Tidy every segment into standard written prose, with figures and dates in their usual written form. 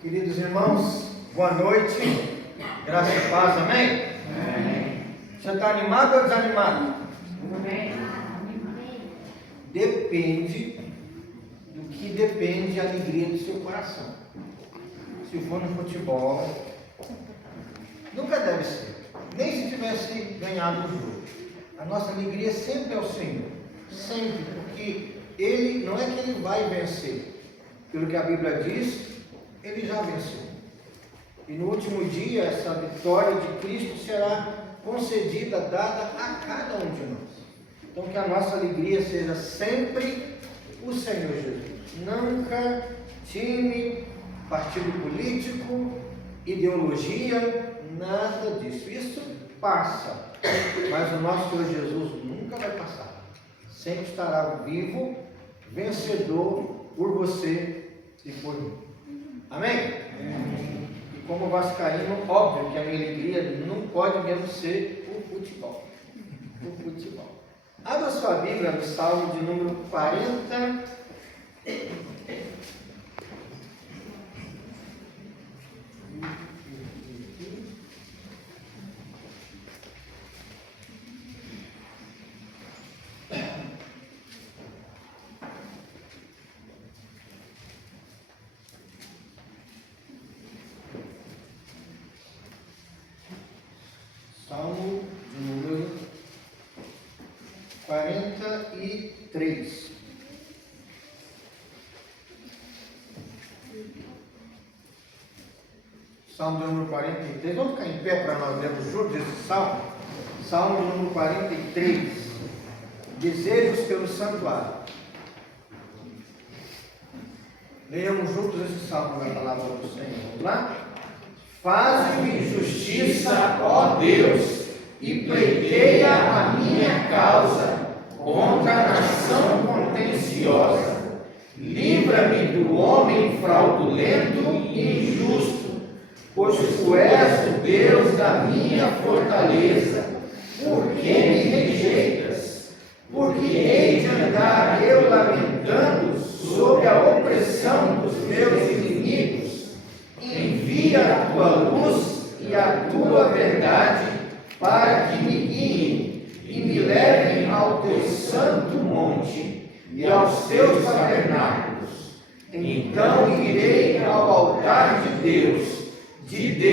Queridos irmãos, boa noite, graça e paz, amém? Amém. Você está animado ou desanimado? Amém. Depende do que depende a alegria do seu coração. Se for no futebol, nunca deve ser, nem se tivesse ganhado o jogo. A nossa alegria sempre é o Senhor, sempre, porque Ele, não é que Ele vai vencer, pelo que a Bíblia diz, Ele já venceu. E no último dia, essa vitória de Cristo será concedida, dada a cada um de nós. Então, que a nossa alegria seja sempre o Senhor Jesus. Nunca time, partido político, ideologia, nada disso. Isso passa, mas o nosso Senhor Jesus nunca vai passar. Sempre estará vivo, vencedor por você e por mim. Amém? Amém. E como vascaíno, óbvio que a minha alegria não pode menos ser o futebol. O futebol. Abra sua Bíblia no Salmo de número 40. Salmo de número 43. Salmo de número 43. Vamos ficar em pé para nós lermos juntos esse salmo? Salmo de número 43. Desejos pelo santuário. Leiamos juntos esse salmo na palavra do Senhor. Vamos lá? Faz-me justiça, ó Deus, e pleiteia a minha causa contra a nação contenciosa. Livra-me do homem fraudulento e injusto, pois tu és o Deus da minha fortaleza. Por que me rejeitas? Porque hei de andar eu lamentando sob a opressão dos meus inimigos. Envia a tua luz e a tua verdade para que me guiem e me levem ao teu santo monte e aos teus tabernáculos. Então irei ao altar de Deus que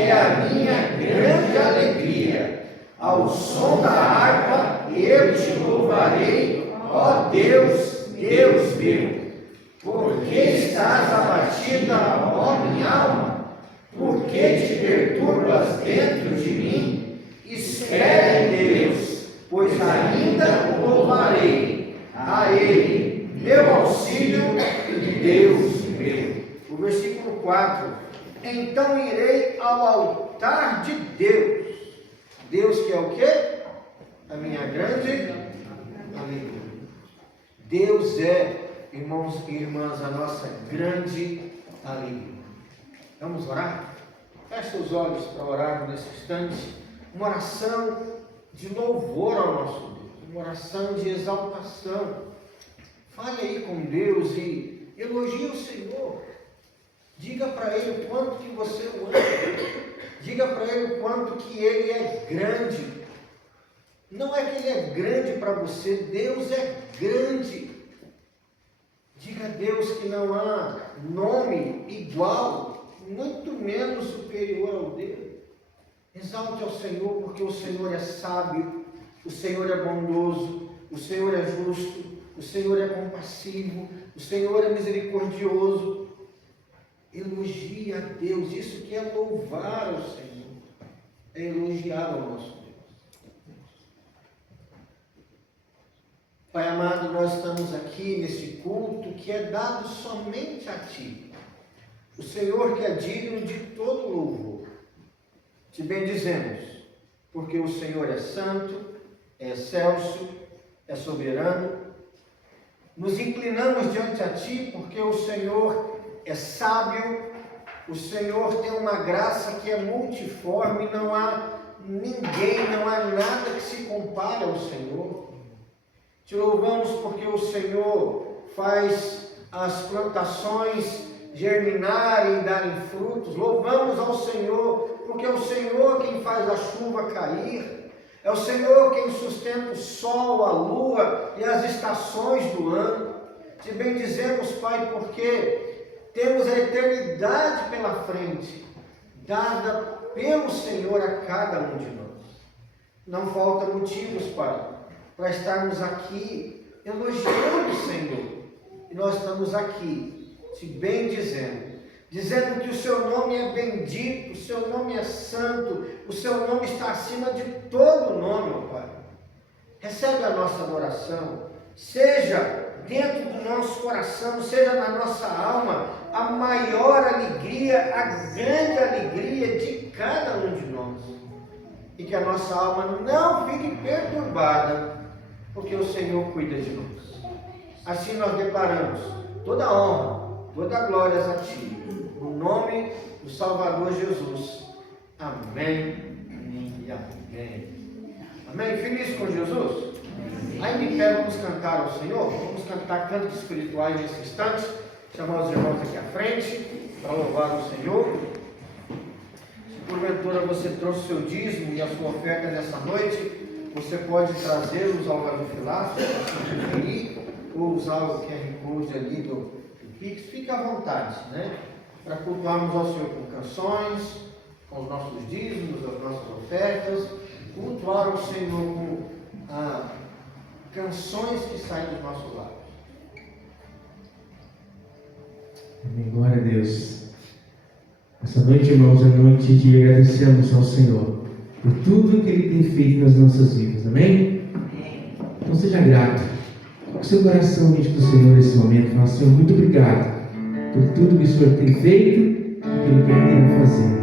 é a minha grande alegria. Ao som da harpa eu te louvarei, ó Deus, Deus meu. Por que estás abatida, ó minha alma? Por que te perturbas dentro de mim? Espera em Deus, pois ainda o louvarei, a Ele, meu auxílio e Deus meu. O versículo 4. Então irei ao altar de Deus. Deus que é o quê? A minha grande alegria. Deus é, irmãos e irmãs, a nossa grande alegria. Vamos orar? Feche os olhos para orar nesse instante. Uma oração de louvor ao nosso Deus, uma oração de exaltação. Fale aí com Deus e elogie o Senhor. Diga para Ele o quanto que você o ama. Diga para Ele o quanto que Ele é grande. Não é que Ele é grande para você, Deus é grande. Diga a Deus que não há nome igual, muito menos superior ao dele. Exalte ao Senhor, porque o Senhor é sábio, o Senhor é bondoso, o Senhor é justo, o Senhor é compassivo, o Senhor é misericordioso. Elogie a Deus, isso que é louvar ao Senhor, é elogiar ao nosso Deus. Pai amado, nós estamos aqui nesse culto que é dado somente a Ti. O Senhor que é digno de todo louvor. Te bendizemos, porque o Senhor é santo, é excelso, é soberano. Nos inclinamos diante a Ti, porque o Senhor é sábio, o Senhor tem uma graça que é multiforme, não há ninguém, não há nada que se compare ao Senhor. Te louvamos porque o Senhor faz as plantações germinarem e darem frutos. Louvamos ao Senhor, porque é o Senhor quem faz a chuva cair, é o Senhor quem sustenta o sol, a lua e as estações do ano. Te bendizemos, Pai, porque temos a eternidade pela frente, dada pelo Senhor a cada um de nós. Não falta motivos, Pai, para estarmos aqui elogiando o Senhor. E nós estamos aqui te bendizendo, dizendo que o seu nome é bendito, o seu nome é santo, o seu nome está acima de todo nome, ó Pai. Recebe a nossa adoração, seja dentro do nosso coração, seja na nossa alma, a maior alegria, a grande alegria de cada um de nós. E que a nossa alma não fique perturbada, porque o Senhor cuida de nós. Assim nós declaramos toda a honra, toda a glória a Ti, no nome do Salvador Jesus. Amém e amém. Amém? Feliz com Jesus? Aí me pega, vamos cantar ao Senhor, vamos cantar cantos espirituais nesse instante, chamar os irmãos aqui à frente, para louvar o Senhor. Se porventura você trouxe o seu dízimo e a sua oferta nessa noite, você pode trazê-los ao gasofilaço, ou usar o QR Code ali do Pix, fica à vontade, né? Para cultuarmos ao Senhor com canções, com os nossos dízimos, as nossas ofertas, cultuar ao Senhor com canções que saem dos nossos lábios. Amém. Glória a Deus. Essa noite, irmãos, é noite de agradecermos ao Senhor por tudo que Ele tem feito nas nossas vidas. Amém? Então seja grato. Com seu coração diante do Senhor nesse momento. Fala, Senhor, muito obrigado por tudo que o Senhor tem feito e pelo que Ele irá fazer.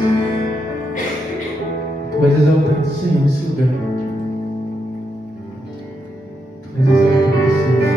Tu és exaltado, Senhor, nesse lugar. Tu és exaltado, Senhor.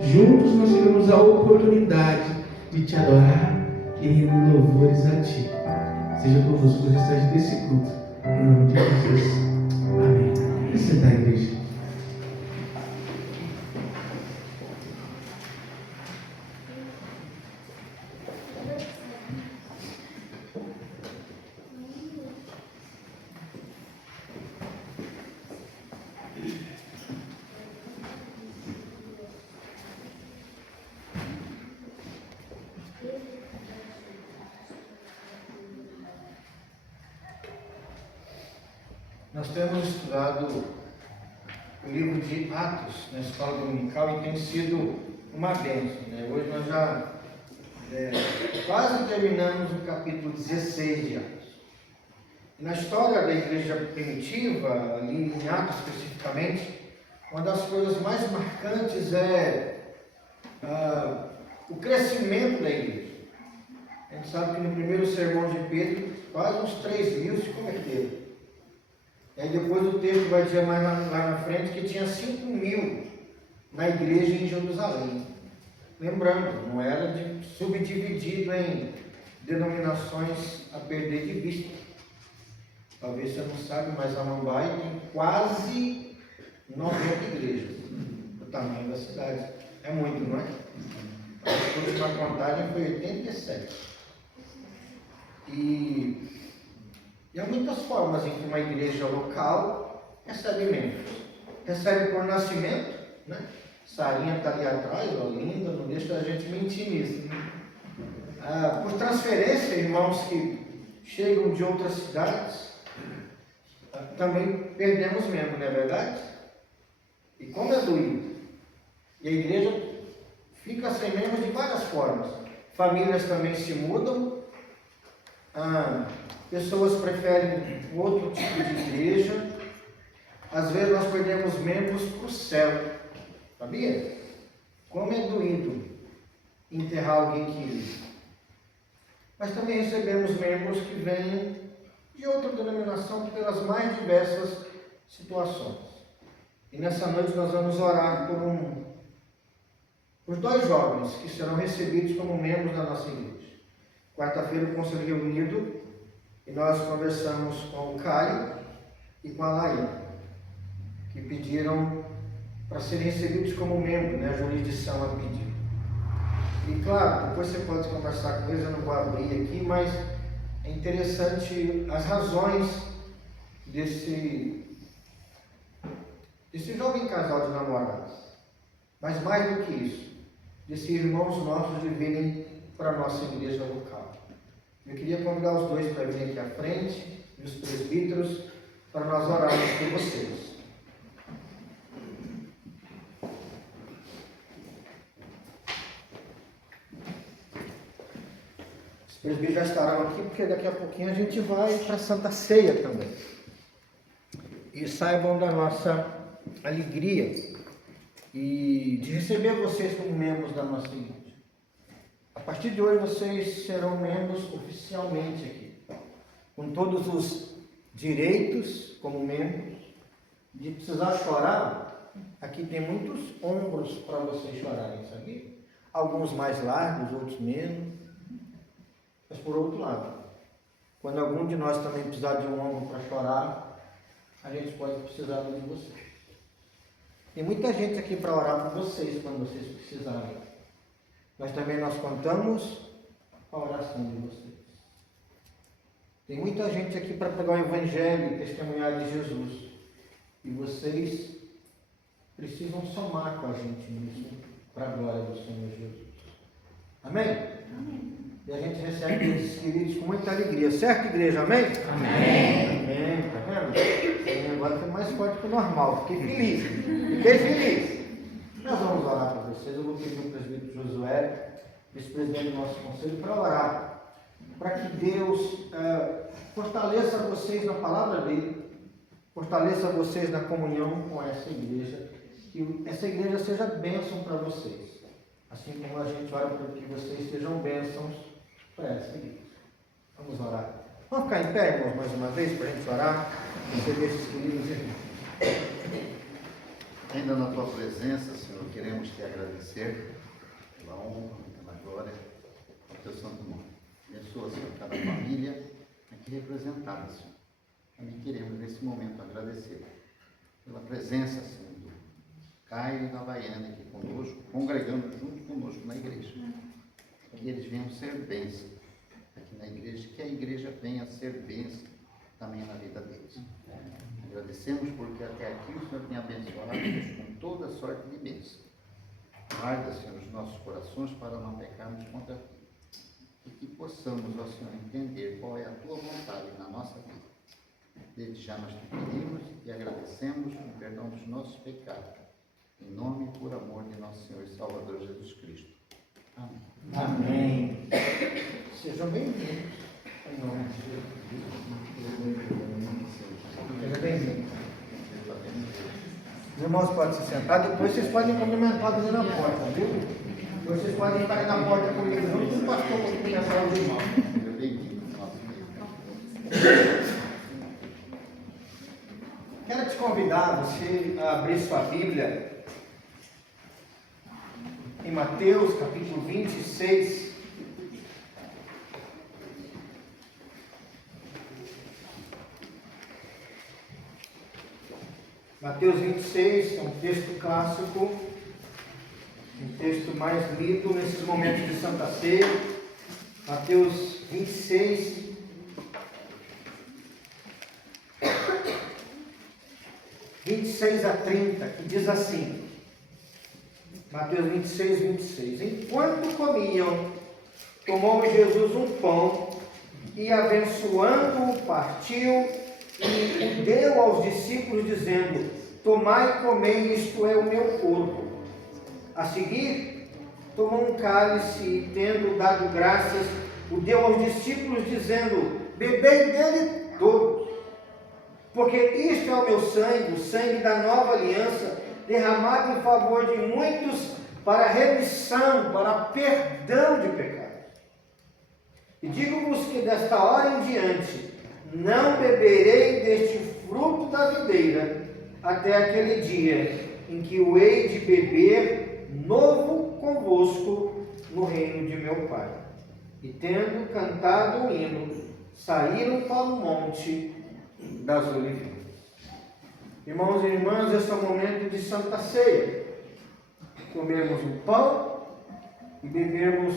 Juntos nós tivemos a oportunidade de te adorar e render louvores a ti. Seja conosco o restante desse culto. Em nome de Jesus. Amém. E sentar, igreja. Nós temos estudado o livro de Atos na escola dominical e tem sido uma bênção, né? Hoje nós já quase terminamos o capítulo 16 de Atos. E na história da igreja primitiva, ali em Atos especificamente, uma das coisas mais marcantes é o crescimento da igreja. A gente sabe que no primeiro sermão de Pedro, quase uns 3.000 se converteram. E aí depois o texto vai dizer mais lá na frente que tinha 5.000 na igreja em Jerusalém. Lembrando, não era subdividido em denominações a perder de vista. Talvez você não sabe, mas a Mambai tem quase 90 igrejas. O tamanho da cidade. É muito, não é? A última contagem foi 87. E há muitas formas em que uma igreja local recebe membros. Recebe por nascimento, né? Sarinha está ali atrás, ó, linda, não deixa a gente mentir nisso. Né? Por transferência, irmãos que chegam de outras cidades, também perdemos membros, não é verdade? E como é doído. E a igreja fica sem membros de várias formas. Famílias também se mudam. pessoas preferem outro tipo de igreja. Às vezes nós perdemos membros para o céu, sabia? Como é doído enterrar alguém querido. Mas também recebemos membros que vêm de outra denominação pelas mais diversas situações. E nessa noite nós vamos orar por 2 jovens que serão recebidos como membros da nossa igreja. Quarta-feira o conselho reunido e nós conversamos com o Caio e com a Laí, que pediram para serem recebidos como membro, né? A jurisdição a pediu. E claro, depois você pode conversar com eles, eu não vou abrir aqui, mas é interessante as razões desse jovem casal de namorados. Mas mais do que isso, desses irmãos nossos de virem para a nossa igreja local. Eu queria convidar os 2 para virem aqui à frente, e os presbíteros, para nós orarmos por vocês. Os presbíteros já estarão aqui, porque daqui a pouquinho a gente vai para a Santa Ceia também. E saibam da nossa alegria e de receber vocês como membros da nossa igreja. A partir de hoje vocês serão membros oficialmente aqui, com todos os direitos como membros. De precisar chorar, aqui tem muitos ombros para vocês chorarem, sabia? Alguns mais largos, outros menos. Mas por outro lado, quando algum de nós também precisar de um ombro para chorar, a gente pode precisar de vocês. Tem muita gente aqui para orar por vocês quando vocês precisarem. Mas também nós contamos com a oração de vocês. Tem muita gente aqui para pegar o Evangelho e testemunhar de Jesus. E vocês precisam somar com a gente nisso, para a glória do Senhor Jesus. Amém? Amém. E a gente recebe esses queridos com muita alegria. Certo, igreja? Amém? Amém. Amém. Tá vendo? Agora foi mais forte que o normal. Fiquei feliz. Fiquei feliz. Nós vamos orar para vocês. Eu vou pedir ao presbítero Josué, vice-presidente do nosso conselho, para orar. Para que Deus fortaleça vocês na palavra dele. Fortaleça vocês na comunhão com essa igreja. Que essa igreja seja bênção para vocês. Assim como a gente ora para que vocês sejam bênçãos para essa igreja. Vamos orar. Vamos ficar em pé, irmãos, mais uma vez, para a gente orar. Receber esses queridos irmãos. Ainda na tua presença, Senhor, queremos te agradecer pela honra, pela glória, ao teu santo nome. Abençoa, Senhor, cada família aqui representada, Senhor. Também queremos, nesse momento, agradecer pela presença, Senhor, do Caio e da Baiana aqui conosco, congregando junto conosco na igreja. Que eles venham ser bênção aqui na igreja, que a igreja venha ser bênção também na vida deles. Agradecemos porque até aqui o Senhor tem abençoado com toda sorte de bênção. Guarda, Senhor, os nossos corações para não pecarmos contra ti. E que possamos, ó Senhor, entender qual é a tua vontade na nossa vida. Desde já nós te pedimos e agradecemos o perdão dos nossos pecados. Em nome e por amor de nosso Senhor e Salvador Jesus Cristo. Amém. Amém. Sejam bem-vindos. Em nome de Jesus. Seja bem-vindo. Os irmãos podem se sentar, depois vocês podem cumprimentar ali na porta, viu? Depois vocês podem estar aí na porta comigo junto e o pastor pode cumprimentar os irmãos. Seja bem-vindo ao nosso meio. Quero te convidar a você a abrir sua Bíblia em Mateus capítulo 26. Mateus 26 é um texto clássico, um texto mais lido nesses momentos de Santa Ceia. Mateus 26. a 30, que diz assim, Mateus 26, 26. Enquanto comiam, tomou Jesus um pão e, abençoando-o, partiu e o deu aos discípulos, dizendo: tomai e comei, isto é o meu corpo. A seguir, tomou um cálice e, tendo dado graças, o deu aos discípulos, dizendo: bebei dele todos, porque isto é o meu sangue, o sangue da nova aliança, derramado em favor de muitos para remissão, para perdão de pecados. E digo-vos que desta hora em diante não beberei deste fruto da videira até aquele dia em que o hei de beber novo convosco no reino de meu Pai. E tendo cantado o hino, saíram para o monte das Oliveiras. Irmãos e irmãs, esse é o momento de Santa Ceia. Comermos um pão e bebermos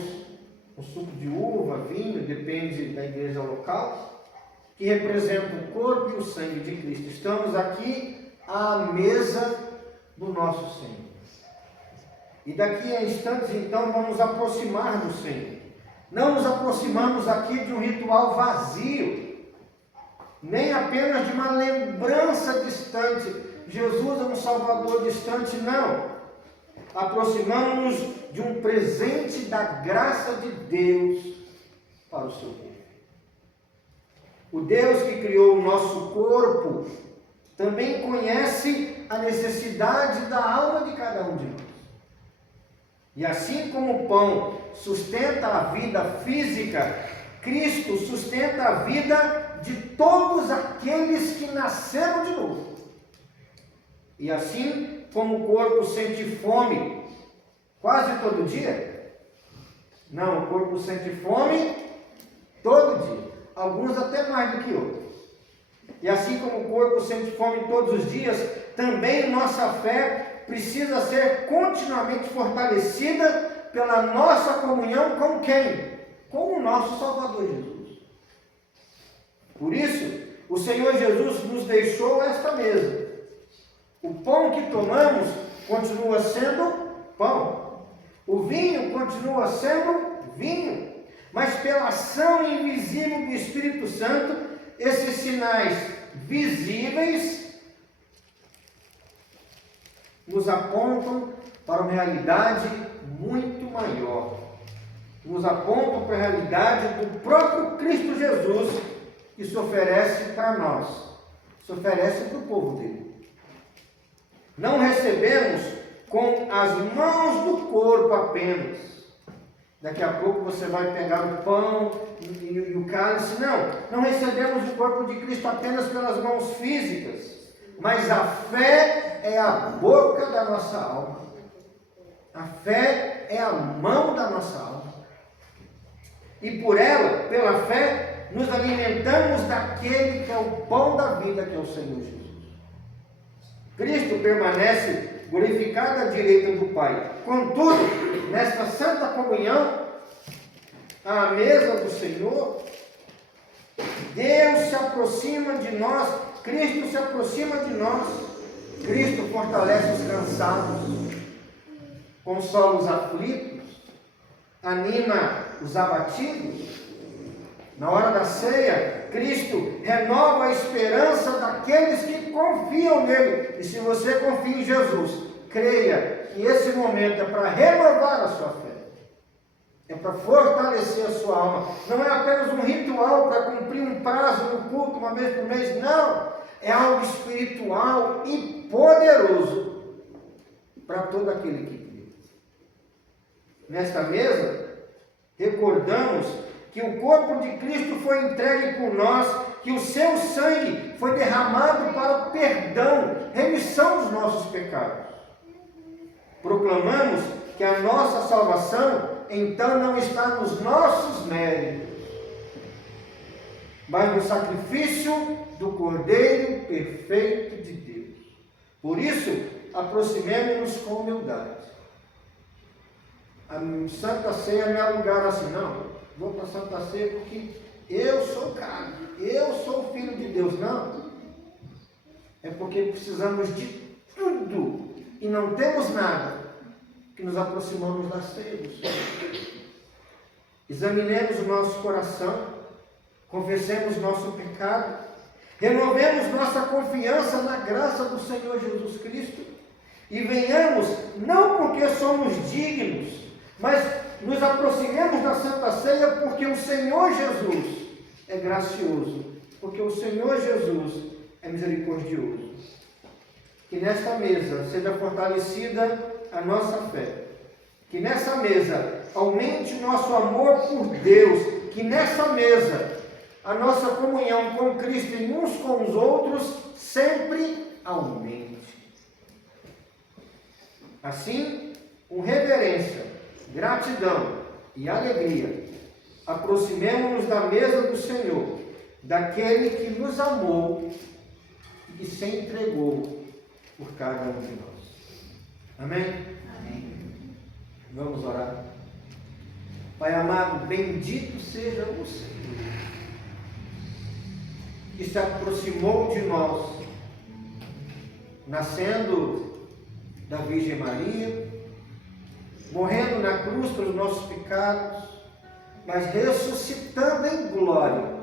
um suco de uva, vinho, depende da igreja local, que representa o corpo e o sangue de Cristo. Estamos aqui à mesa do nosso Senhor. E daqui a instantes, então, vamos nos aproximar do Senhor. Não nos aproximamos aqui de um ritual vazio, nem apenas de uma lembrança distante. Jesus é um Salvador distante, não. Aproximamos-nos de um presente da graça de Deus para o seu povo. O Deus que criou o nosso corpo também conhece a necessidade da alma de cada um de nós. E assim como o pão sustenta a vida física, Cristo sustenta a vida de todos aqueles que nasceram de novo. E assim como o corpo sente fome quase todo dia, não, o corpo sente fome todo dia, alguns até mais do que outros. E assim como o corpo sente fome todos os dias, também nossa fé precisa ser continuamente fortalecida pela nossa comunhão com quem? Com o nosso Salvador Jesus. Por isso, o Senhor Jesus nos deixou esta mesa. O pão que tomamos continua sendo pão. O vinho continua sendo vinho. Mas pela ação invisível do Espírito Santo, esses sinais visíveis nos apontam para uma realidade muito maior. Nos apontam para a realidade do próprio Cristo Jesus, que se oferece para nós, se oferece para o povo dele. Não recebemos com as mãos do corpo apenas. Daqui a pouco você vai pegar o pão e o cálice. Não recebemos o corpo de Cristo apenas pelas mãos físicas, mas a fé é a boca da nossa alma. A fé é a mão da nossa alma. E por ela, pela fé, nos alimentamos daquele que é o pão da vida, que é o Senhor Jesus. Cristo permanece glorificado à direita do Pai. Contudo, nesta santa comunhão, à mesa do Senhor, Deus se aproxima de nós, Cristo se aproxima de nós. Cristo fortalece os cansados, consola os aflitos, anima os abatidos. Na hora da ceia, Cristo renova a esperança daqueles que confiam nele. E se você confia em Jesus, creia que esse momento é para renovar a sua fé, é para fortalecer a sua alma. Não é apenas um ritual para cumprir um prazo no culto uma vez por mês, não. É algo espiritual e poderoso para todo aquele que crê. Nesta mesa, recordamos que o corpo de Cristo foi entregue por nós, que o seu sangue foi derramado para o perdão, remissão dos nossos pecados. Proclamamos que a nossa salvação, então, não está nos nossos méritos, mas no sacrifício do Cordeiro perfeito de Deus. Por isso, aproximemo-nos com humildade. A Santa Ceia não é lugar assim, não. Vou para a Santa Ceia porque eu sou cara, eu sou o Filho de Deus. Não. É porque precisamos de tudo e não temos nada, que nos aproximamos da ceia do Senhor. Examinemos o nosso coração, confessemos nosso pecado, renovemos nossa confiança na graça do Senhor Jesus Cristo e venhamos, não porque somos dignos, mas nos aproximemos da Santa Ceia porque o Senhor Jesus é gracioso, porque o Senhor Jesus é misericordioso. Que nesta mesa seja fortalecida a nossa fé. Que nessa mesa aumente o nosso amor por Deus. Que nessa mesa a nossa comunhão com Cristo e uns com os outros sempre aumente. Assim, com reverência, gratidão e alegria, aproximemo-nos da mesa do Senhor, daquele que nos amou e que se entregou por cada um de nós. Amém? Amém. Vamos orar. Pai amado, bendito seja o Senhor, que se aproximou de nós, nascendo da Virgem Maria, morrendo na cruz pelos nossos pecados, mas ressuscitando em glória,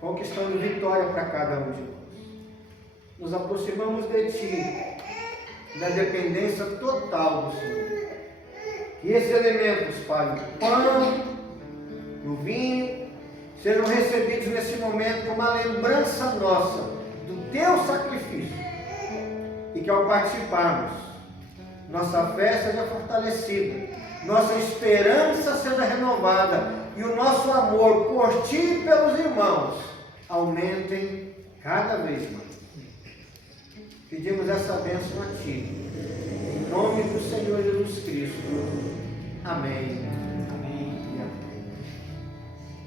conquistando vitória para cada um de nós. Nos aproximamos de Ti, da dependência total do Senhor. Que esses elementos, Pai, o pão, o vinho, sejam recebidos nesse momento como uma lembrança nossa do Teu sacrifício. E que ao participarmos, nossa fé seja fortalecida, nossa esperança seja renovada e o nosso amor por Ti e pelos irmãos aumentem cada vez mais. Pedimos essa bênção a Ti, em nome do Senhor Jesus Cristo. Amém. Amém e amém.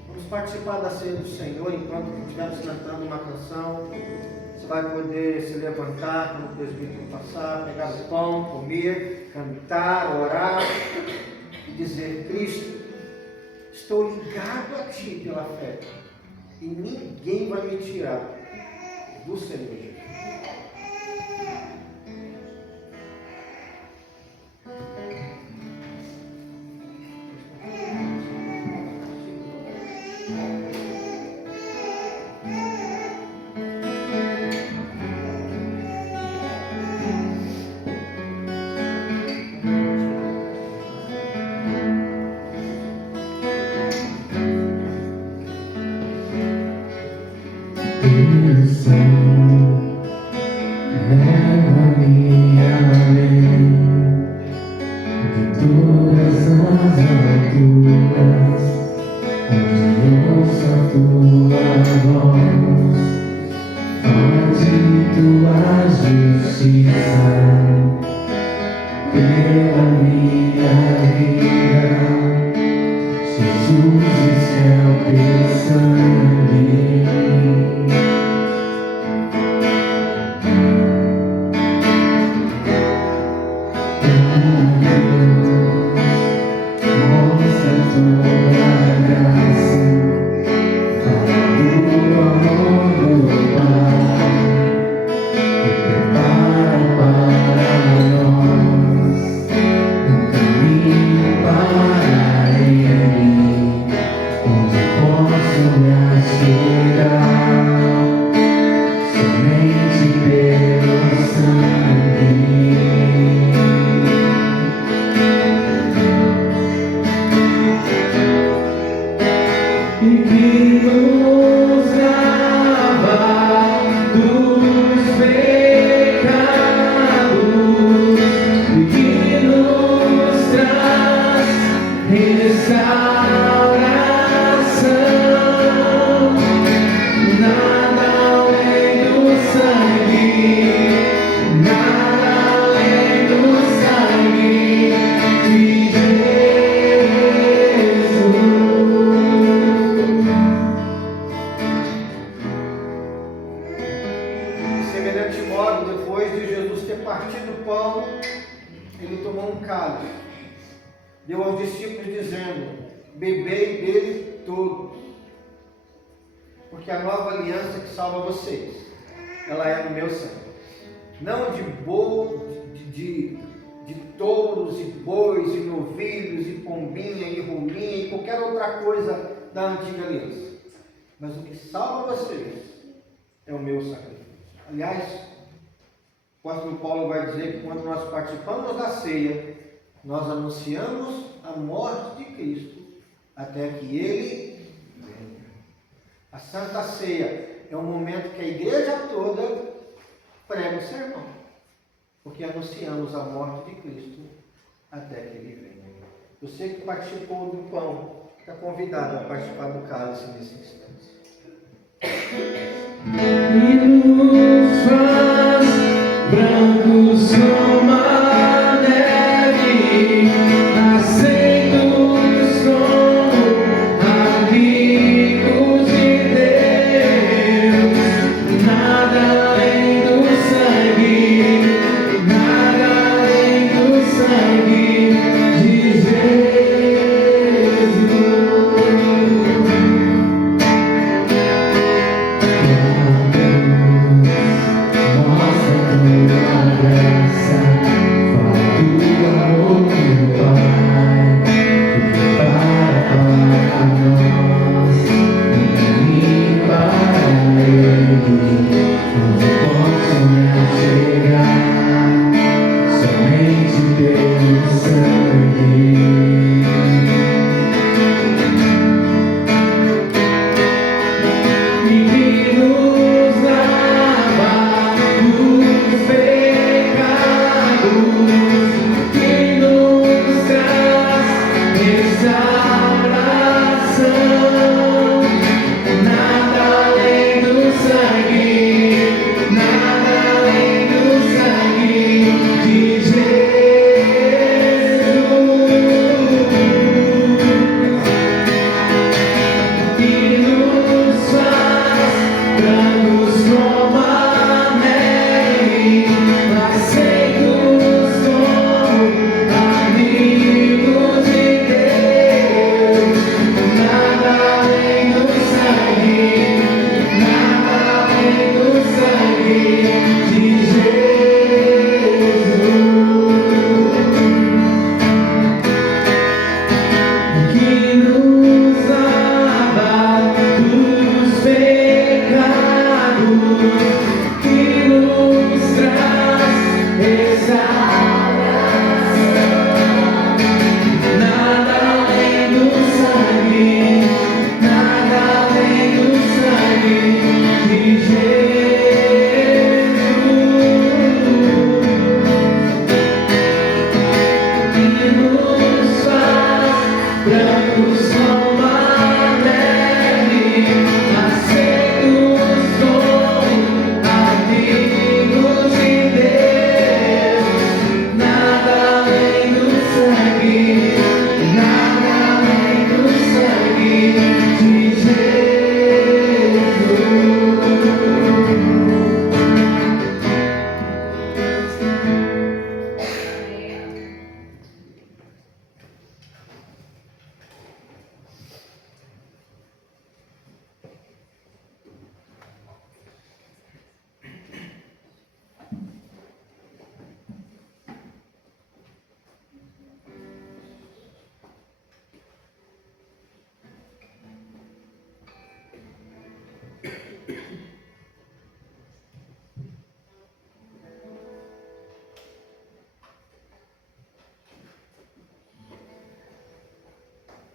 Vamos participar da ceia do Senhor enquanto estivermos cantando uma canção. Você vai poder se levantar quando o presbítero passar, pegar o pão, comer, cantar, orar e dizer: Cristo, estou ligado a Ti pela fé e ninguém vai me tirar do Senhor Jesus. Deu aos discípulos dizendo: bebei dele todos, porque a nova aliança que salva vocês, ela é no meu sangue, não de touros e bois e novilhos e pombinha e rolinha e qualquer outra coisa da antiga aliança, mas o que salva vocês é o meu sacrifício. Aliás, o apóstolo Paulo vai dizer que quando nós participamos da ceia, nós anunciamos a morte de Cristo até que Ele A Santa Ceia é um momento que a igreja toda prega o sermão, porque anunciamos a morte de Cristo até que Ele venha. Você que participou do pão, está convidado a participar do cálice nesse instante. E nos faz brancos como a neve, aceitos como amigos de Deus. Nada além do sangue, nada além do sangue de Jesus. Nossa tua graça, fartura amor meu Pai, que prepara para nós um caminho para Ele, onde posso me achegar somente pelo sangue. E que nos lava dos pecados, que nos traz restauração. Nada além do sangue, nada além do sangue de Jesus. Que nos faz brancos como a neve, aceitos como amigos de Deus. Nada além do sangue, nada além do sangue de Jesus. Que nos lava dos pecados, que nos traz restauração. Nada além do sangue, nada além do sangue de Jesus. Que nos faz brancos como a neve, aceitos como amigos de Deus. Nada além do sangue, nada além do sangue de Jesus.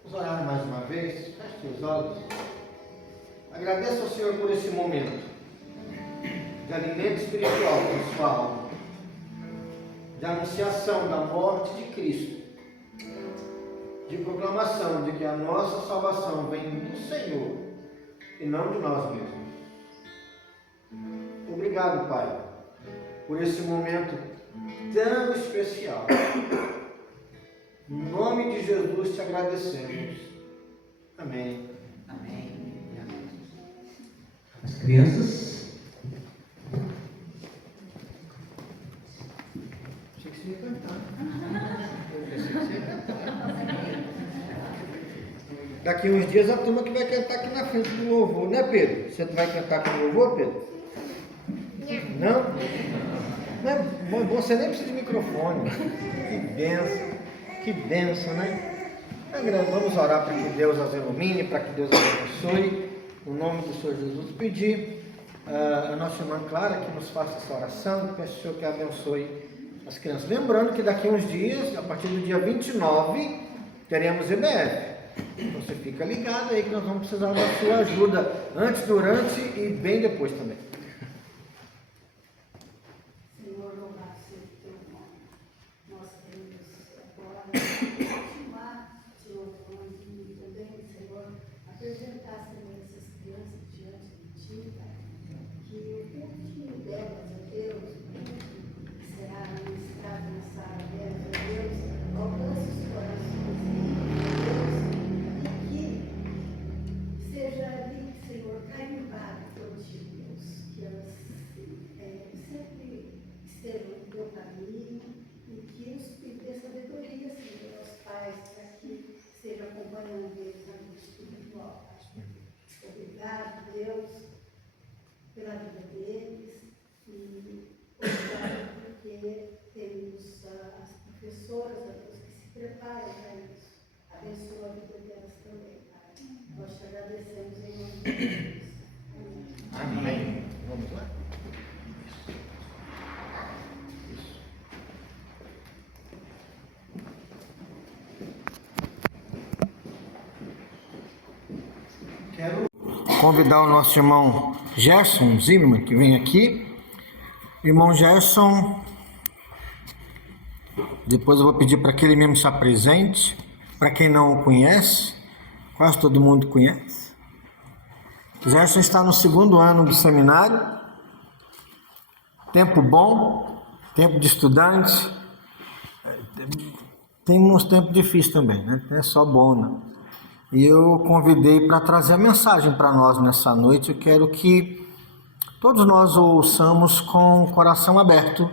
Vamos orar mais uma vez. Feche seus olhos. Agradeço ao Senhor por esse momento de alimento espiritual para sua alma, de anunciação da morte de Cristo, de proclamação de que a nossa salvação vem do Senhor e não de nós mesmos. Obrigado, Pai, por esse momento tão especial. Em nome de Jesus te agradecemos. Amém. Amém. As crianças. Achei que você ia cantar. Eu pensei que você ia cantar. Daqui uns dias a turma que vai cantar aqui na frente do louvor, né, Pedro? Você vai cantar aqui no louvor, Pedro? Não? Não é bom, você nem precisa de microfone. Que bênção, né? Vamos orar para que Deus as ilumine, para que Deus as abençoe. No nome do Senhor Jesus, pedir a nossa irmã Clara que nos faça essa oração. Peço ao Senhor que abençoe as crianças. Lembrando que daqui a uns dias, a partir do dia 29, teremos EBF. Então você fica ligado aí que nós vamos precisar da sua ajuda, antes, durante e bem depois também. Senhor, louvado seja o teu nome. Nós queremos agora continuar te louvando e também, Senhor, apresentar, Senhor, essas crianças diante de ti, Pai. Que o pouquinho delas, ó Deus, o pouquinho que será ministrado nessa área, ó Deus, alcance os corações, Deus, e que seja ali, Senhor, carimbado por ti, Deus, que elas sempre estejam no teu caminho e que nos dê sabedoria, Senhor, aos pais, para que esteja acompanhando eles na vida espiritual. Obrigado, Deus, pela vida deles e obrigado porque temos as professoras, ó Deus, que se preparam para isso. Abençoa a vida delas também, Pai. Nós te agradecemos em nome de Jesus. Amém. Amém. Vamos lá? Quero convidar o nosso irmão Gerson Zimmermann, que vem aqui. Irmão Gerson, depois eu vou pedir para que ele mesmo se apresente. Para quem não o conhece, quase todo mundo conhece. Gerson está no 2º ano do seminário. Tempo bom, tempo de estudante. Tem uns tempos difíceis também, né? Não é só bom, não. E eu convidei para trazer a mensagem para nós nessa noite. Eu quero que todos nós ouçamos com o coração aberto,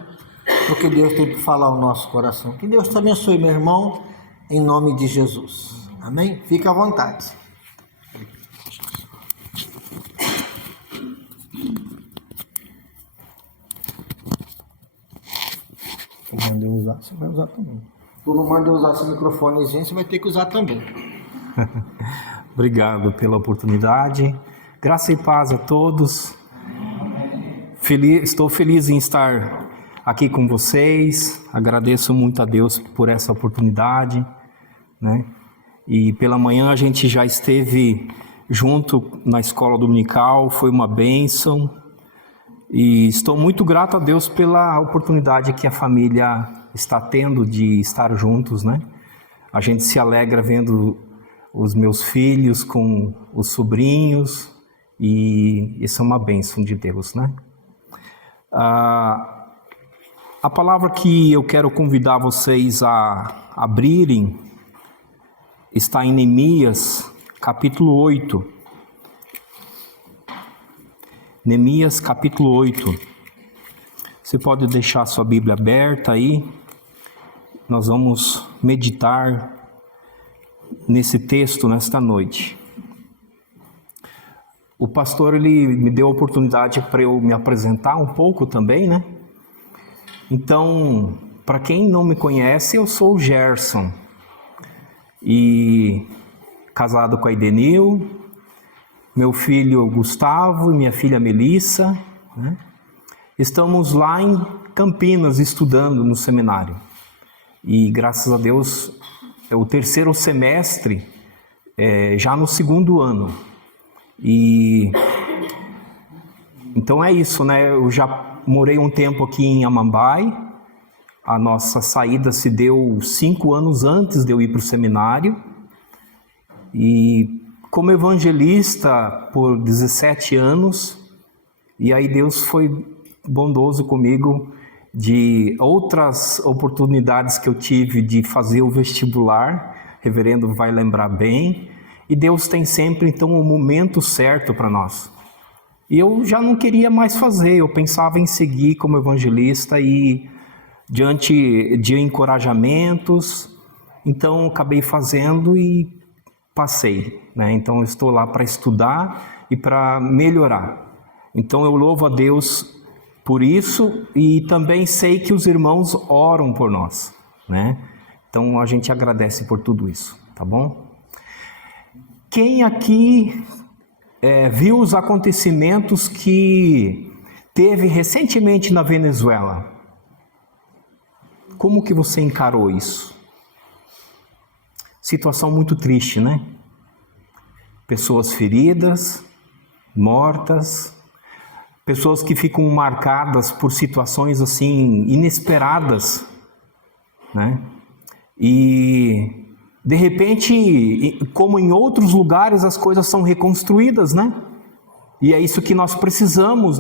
porque Deus tem que falar ao nosso coração. Que Deus te abençoe, meu irmão, em nome de Jesus. Amém? Fica à vontade. Eu mandei usar, você vai usar também. Eu não mandei usar esse microfonezinho, você vai ter que usar também. Obrigado pela oportunidade. Graça e paz a todos. Estou feliz em estar aqui com vocês. Agradeço muito a Deus por essa oportunidade, né? E pela manhã a gente já esteve junto na escola dominical, foi uma bênção. E estou muito grato a Deus pela oportunidade que a família está tendo de estar juntos, né? A gente se alegra vendo os meus filhos com os sobrinhos, e isso é uma bênção de Deus, né? A palavra que eu quero convidar vocês a abrirem está em Neemias, capítulo 8. Neemias, capítulo 8. Você pode deixar sua Bíblia aberta aí. Nós vamos meditar nesse texto nesta noite. O pastor, ele me deu a oportunidade para eu me apresentar um pouco também, né? Então, para quem não me conhece, eu sou o Gerson, e casado com a Edenil, meu filho Gustavo e minha filha Melissa, né? Estamos lá em Campinas estudando no seminário, e graças a Deus é o 3º semestre, já no 2º ano. E então é isso, né? Eu já morei um tempo aqui em Amambai. A nossa saída se deu 5 anos antes de eu ir para o seminário. E como evangelista por 17 anos, e aí Deus foi bondoso comigo de outras oportunidades que eu tive de fazer o vestibular, reverendo vai lembrar bem, e Deus tem sempre então um momento certo para nós. E eu já não queria mais fazer, eu pensava em seguir como evangelista, e diante de encorajamentos, então acabei fazendo e passei, né? Então eu estou lá para estudar e para melhorar. Então eu louvo a Deus por isso, e também sei que os irmãos oram por nós, né? Então a gente agradece por tudo isso, tá bom? Quem aqui viu os acontecimentos que teve recentemente na Venezuela? Como que você encarou isso? Situação muito triste, né? Pessoas feridas, mortas, pessoas que ficam marcadas por situações assim inesperadas, né? E de repente, como em outros lugares, as coisas são reconstruídas, né? E é isso que nós precisamos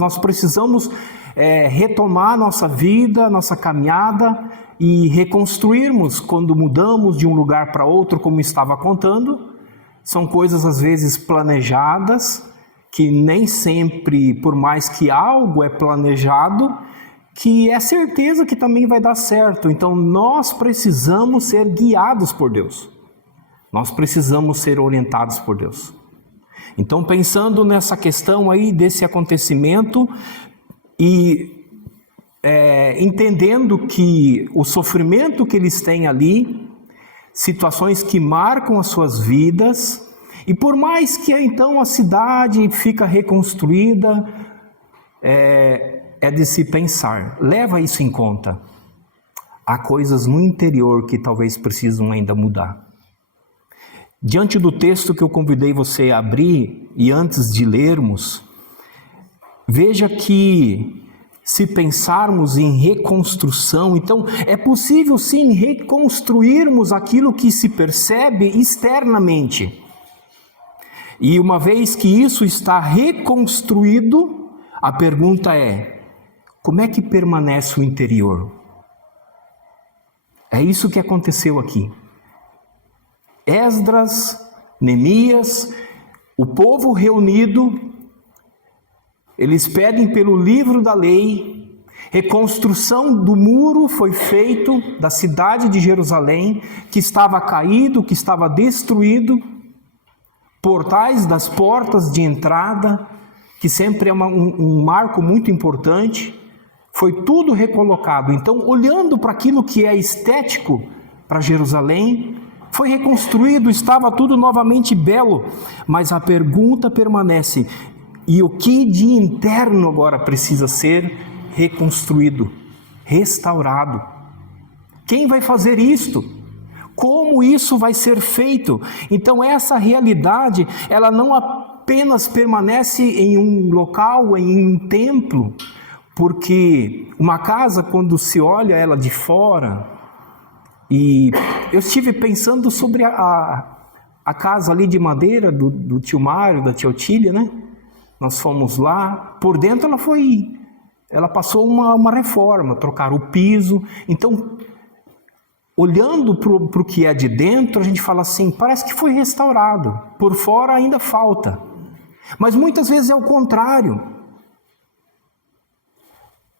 retomar nossa vida, nossa caminhada e reconstruirmos quando mudamos de um lugar para outro, como estava contando. São coisas às vezes planejadas, que nem sempre, por mais que algo é planejado, que é certeza que também vai dar certo. Então nós precisamos ser guiados por Deus. Nós precisamos ser orientados por Deus. Então, pensando nessa questão aí desse acontecimento e entendendo que o sofrimento que eles têm ali, situações que marcam as suas vidas, e por mais que então a cidade fica reconstruída, é de se pensar, leva isso em conta. Há coisas no interior que talvez precisam ainda mudar. Diante do texto que eu convidei você a abrir, e antes de lermos, veja que se pensarmos em reconstrução, então é possível sim reconstruirmos aquilo que se percebe externamente. E uma vez que isso está reconstruído, a pergunta é: como é que permanece o interior? É isso que aconteceu aqui. Esdras, Neemias, o povo reunido, eles pedem pelo livro da lei, reconstrução do muro foi feito da cidade de Jerusalém, que estava caído, que estava destruído, portais das portas de entrada, que sempre é um marco muito importante, foi tudo recolocado. Então, olhando para aquilo que é estético para Jerusalém, foi reconstruído, estava tudo novamente belo, mas a pergunta permanece: e o que de interno agora precisa ser reconstruído, restaurado? Quem vai fazer isto? Como isso vai ser feito? Então essa realidade, ela não apenas permanece em um local, em um templo, porque uma casa, quando se olha ela de fora, e eu estive pensando sobre a casa ali de madeira do tio Mário, da tia Otília, né? Nós fomos lá, por dentro ela passou uma reforma, trocaram o piso. Então, olhando para o que é de dentro, a gente fala assim, parece que foi restaurado, por fora ainda falta. Mas muitas vezes é o contrário.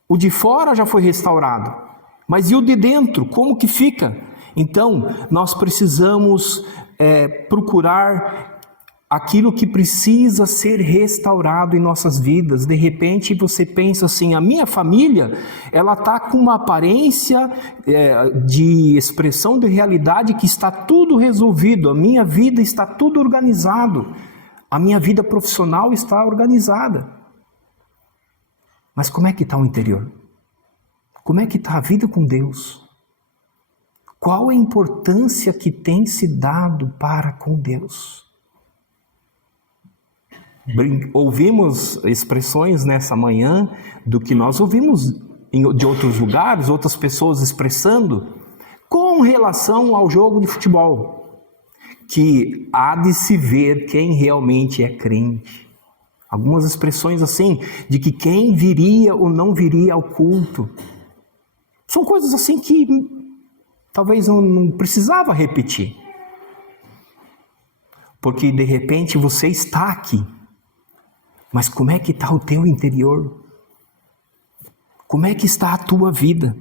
O de fora já foi restaurado, mas e o de dentro, como que fica? Então, nós precisamos procurar aquilo que precisa ser restaurado em nossas vidas. De repente você pensa assim, a minha família, ela está com uma aparência de expressão de realidade que está tudo resolvido, a minha vida está tudo organizado, a minha vida profissional está organizada. Mas como é que está o interior? Como é que está a vida com Deus? Qual a importância que tem se dado para com Deus? Ouvimos expressões nessa manhã do que nós ouvimos de outros lugares, outras pessoas expressando com relação ao jogo de futebol, que há de se ver quem realmente é crente. Algumas expressões assim, de que quem viria ou não viria ao culto. São coisas assim que talvez não precisava repetir. Porque de repente você está aqui, mas como é que está o teu interior? Como é que está a tua vida?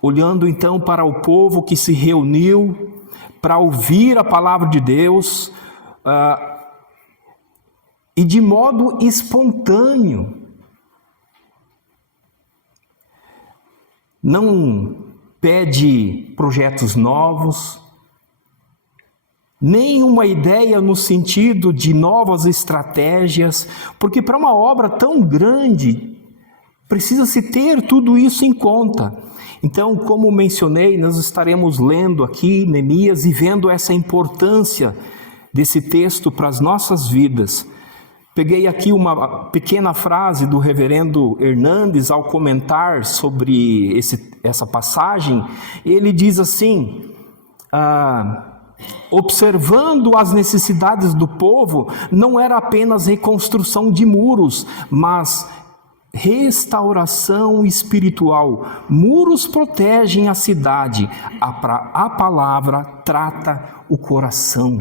Olhando então para o povo que se reuniu para ouvir a palavra de Deus, e de modo espontâneo, não pede projetos novos, nem uma ideia no sentido de novas estratégias, porque para uma obra tão grande, precisa-se ter tudo isso em conta. Então, como mencionei, nós estaremos lendo aqui Neemias e vendo essa importância desse texto para as nossas vidas. Peguei aqui uma pequena frase do reverendo Hernandes ao comentar sobre essa passagem. Ele diz assim: observando as necessidades do povo, não era apenas reconstrução de muros, mas restauração espiritual. Muros protegem a cidade, a palavra trata o coração.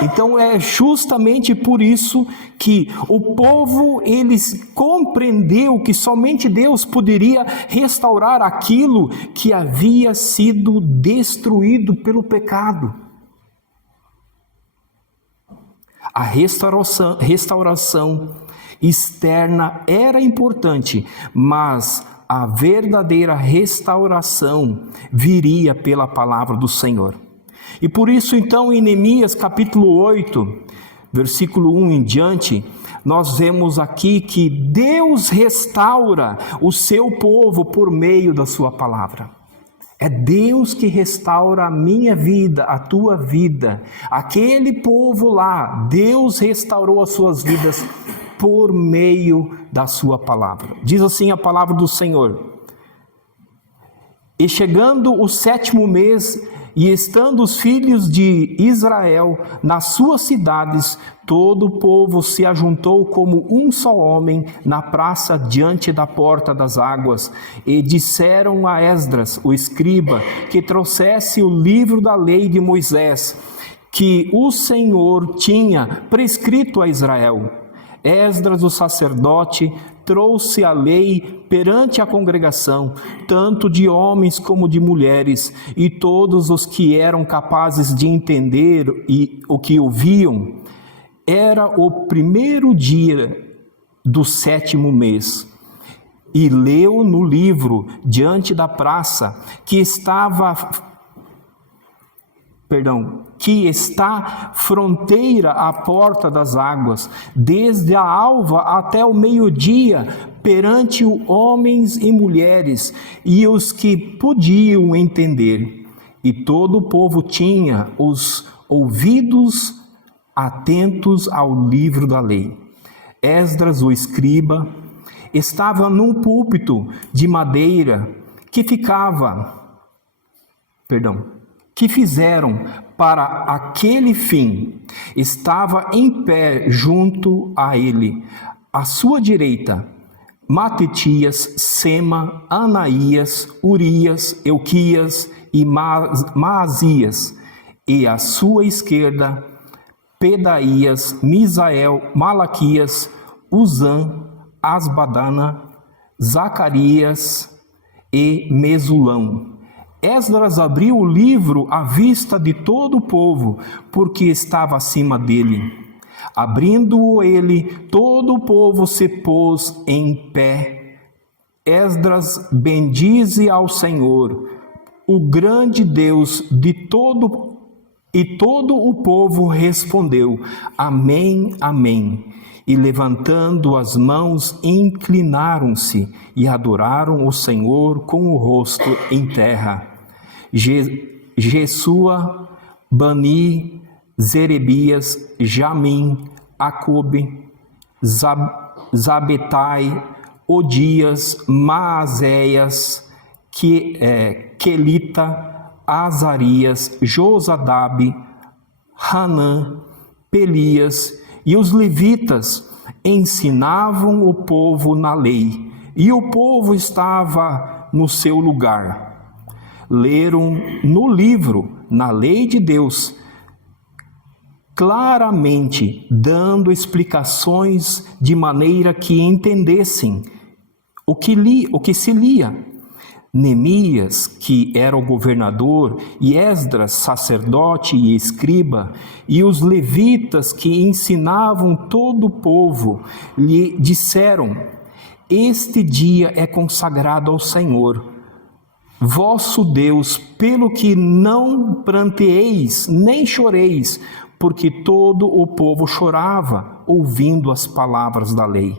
Então é justamente por isso que o povo, eles compreendeu que somente Deus poderia restaurar aquilo que havia sido destruído pelo pecado. A restauração externa era importante, mas a verdadeira restauração viria pela palavra do Senhor. E por isso, então, em Neemias capítulo 8, versículo 1 em diante, nós vemos aqui que Deus restaura o seu povo por meio da sua palavra. É Deus que restaura a minha vida, a tua vida. Aquele povo lá, Deus restaurou as suas vidas por meio da sua palavra. Diz assim a palavra do Senhor: e chegando o 7º mês, e estando os filhos de Israel nas suas cidades, todo o povo se ajuntou como um só homem na praça diante da porta das águas, e disseram a Esdras, o escriba, que trouxesse o livro da lei de Moisés, que o Senhor tinha prescrito a Israel. Esdras, o sacerdote, trouxe a lei perante a congregação, tanto de homens como de mulheres, e todos os que eram capazes de entender o que ouviam. Era o 1º dia do 7º mês, e leu no livro diante da praça que está fronteira à porta das águas, desde a alva até o meio-dia, perante homens e mulheres, e os que podiam entender. E todo o povo tinha os ouvidos atentos ao livro da lei. Esdras, o escriba, estava num púlpito de madeira que fizeram para aquele fim. Estava em pé junto a ele, à sua direita, Matitias, Sema, Anaías, Urias, Euquias e Maasias, e à sua esquerda, Pedaías, Misael, Malaquias, Uzã, Asbadana, Zacarias e Mesulão. Esdras abriu o livro à vista de todo o povo, porque estava acima dele. Abrindo-o ele, todo o povo se pôs em pé. Esdras bendize ao Senhor, o grande Deus de todo, e todo o povo respondeu: Amém, Amém. E levantando as mãos, inclinaram-se e adoraram o Senhor com o rosto em terra. Jesua, Bani, Zerebias, Jamim, Acube, Zabetai, Odias, Maazéias, Quelita, Azarias, Josadabe, Hanã, Pelias, e os levitas ensinavam o povo na lei, e o povo estava no seu lugar. Leram no livro, na lei de Deus, claramente, dando explicações de maneira que entendessem o que se lia. Neemias, que era o governador, e Esdras, sacerdote e escriba, e os levitas que ensinavam todo o povo, lhe disseram: Este dia é consagrado ao Senhor, vosso Deus, pelo que não pranteeis, nem choreis, porque todo o povo chorava, ouvindo as palavras da lei.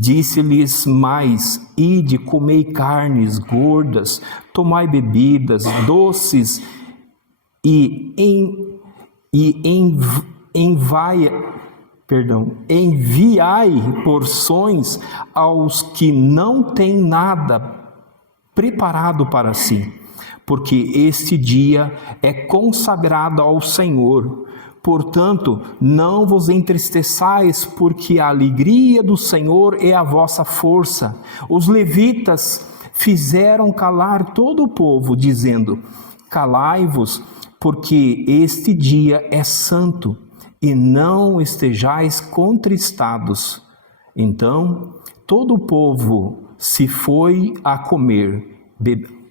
Disse-lhes mais: ide, comei carnes gordas, tomai bebidas doces e enviai porções aos que não têm nada preparado para si, porque este dia é consagrado ao Senhor. Portanto, não vos entristeçais, porque a alegria do Senhor é a vossa força. Os levitas fizeram calar todo o povo, dizendo: calai-vos, porque este dia é santo, e não estejais contristados. Então, todo o povo se foi a comer,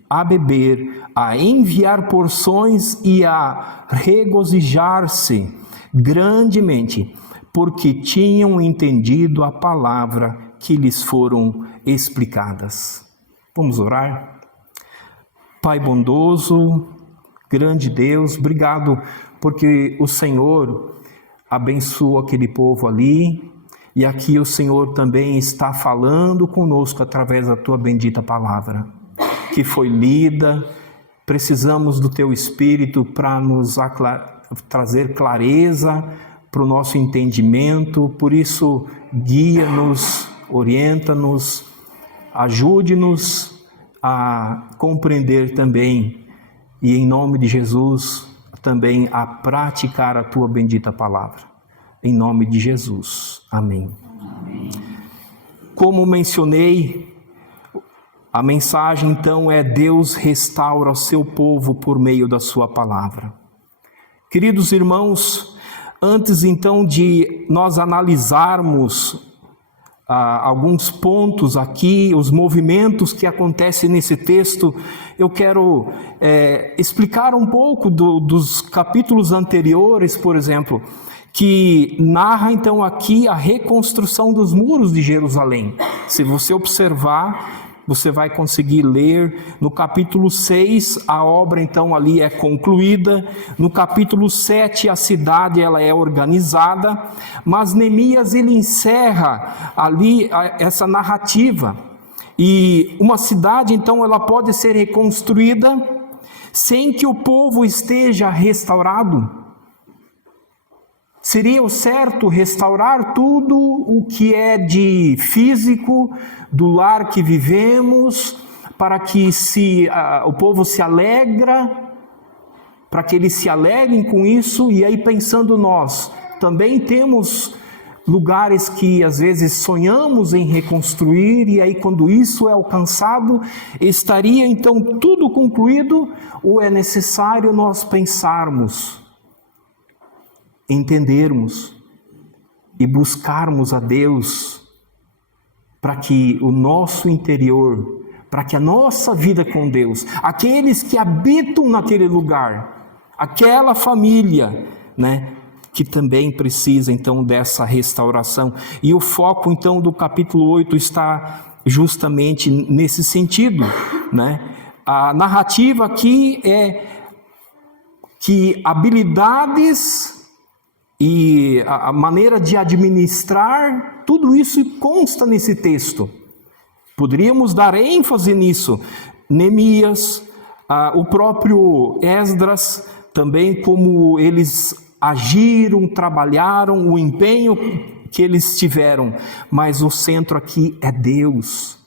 a beber, a enviar porções e a regozijar-se grandemente, porque tinham entendido a palavra que lhes foram explicadas. Vamos orar? Pai bondoso, grande Deus, obrigado porque o Senhor abençoa aquele povo ali, e aqui o Senhor também está falando conosco através da tua bendita palavra, que foi lida. Precisamos do teu Espírito para nos trazer clareza para o nosso entendimento. Por isso, guia-nos, orienta-nos, ajude-nos a compreender também, e em nome de Jesus também a praticar a tua bendita palavra. Em nome de Jesus. Amém. Amém. Como mencionei, a mensagem então é: Deus restaura o seu povo por meio da sua palavra. Queridos irmãos, antes então de nós analisarmos alguns pontos aqui, os movimentos que acontecem nesse texto, eu quero explicar um pouco dos capítulos anteriores, por exemplo, que narra então aqui a reconstrução dos muros de Jerusalém. Se você observar, você vai conseguir ler no capítulo 6, a obra então ali é concluída. No capítulo 7, a cidade ela é organizada, mas Neemias ele encerra ali essa narrativa. E uma cidade então ela pode ser reconstruída sem que o povo esteja restaurado. Seria o certo restaurar tudo o que é de físico do lar que vivemos, para que o povo se alegra, para que eles se alegrem com isso. E aí, pensando nós, também temos lugares que às vezes sonhamos em reconstruir, e aí quando isso é alcançado, estaria então tudo concluído? Ou é necessário nós pensarmos, entendermos e buscarmos a Deus para que o nosso interior, para que a nossa vida com Deus, aqueles que habitam naquele lugar, aquela família, que também precisa então dessa restauração. E o foco então do capítulo 8 está justamente nesse sentido, A narrativa aqui é que habilidades e a maneira de administrar, tudo isso consta nesse texto. Poderíamos dar ênfase nisso. Neemias, o próprio Esdras, também como eles agiram, trabalharam, o empenho que eles tiveram. Mas o centro aqui é Deus.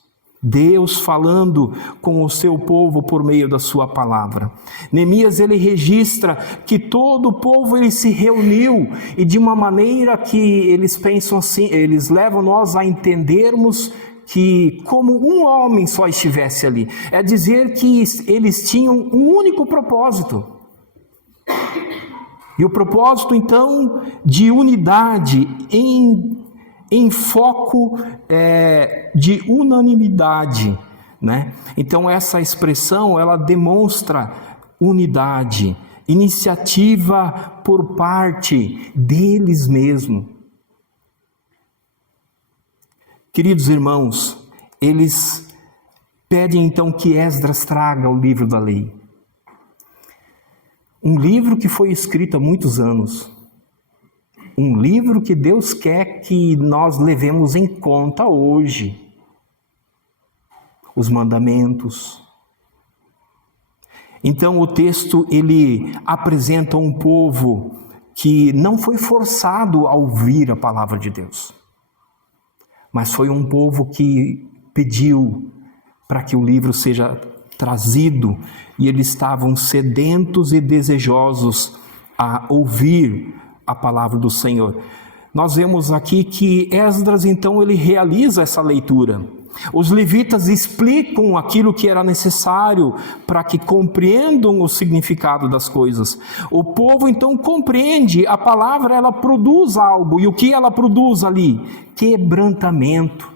Deus falando com o seu povo por meio da sua palavra. Neemias ele registra que todo o povo ele se reuniu, e de uma maneira que eles pensam assim, eles levam nós a entendermos que como um homem só estivesse ali. É dizer que eles tinham um único propósito. E o propósito então de unidade em foco de unanimidade, Então essa expressão ela demonstra unidade, iniciativa por parte deles mesmos. Queridos irmãos, eles pedem então que Esdras traga o livro da lei. Um livro que foi escrito há muitos anos. um livro que Deus quer que nós levemos em conta hoje. Os mandamentos. Então o texto ele apresenta um povo que não foi forçado a ouvir a palavra de Deus, mas foi um povo que pediu para que o livro seja trazido, e eles estavam sedentos e desejosos a ouvir a palavra do Senhor. Nós vemos aqui que Esdras então ele realiza essa leitura. Os levitas explicam aquilo que era necessário para que compreendam o significado das coisas. O povo então compreende, a palavra ela produz algo, e o que ela produz ali? Quebrantamento.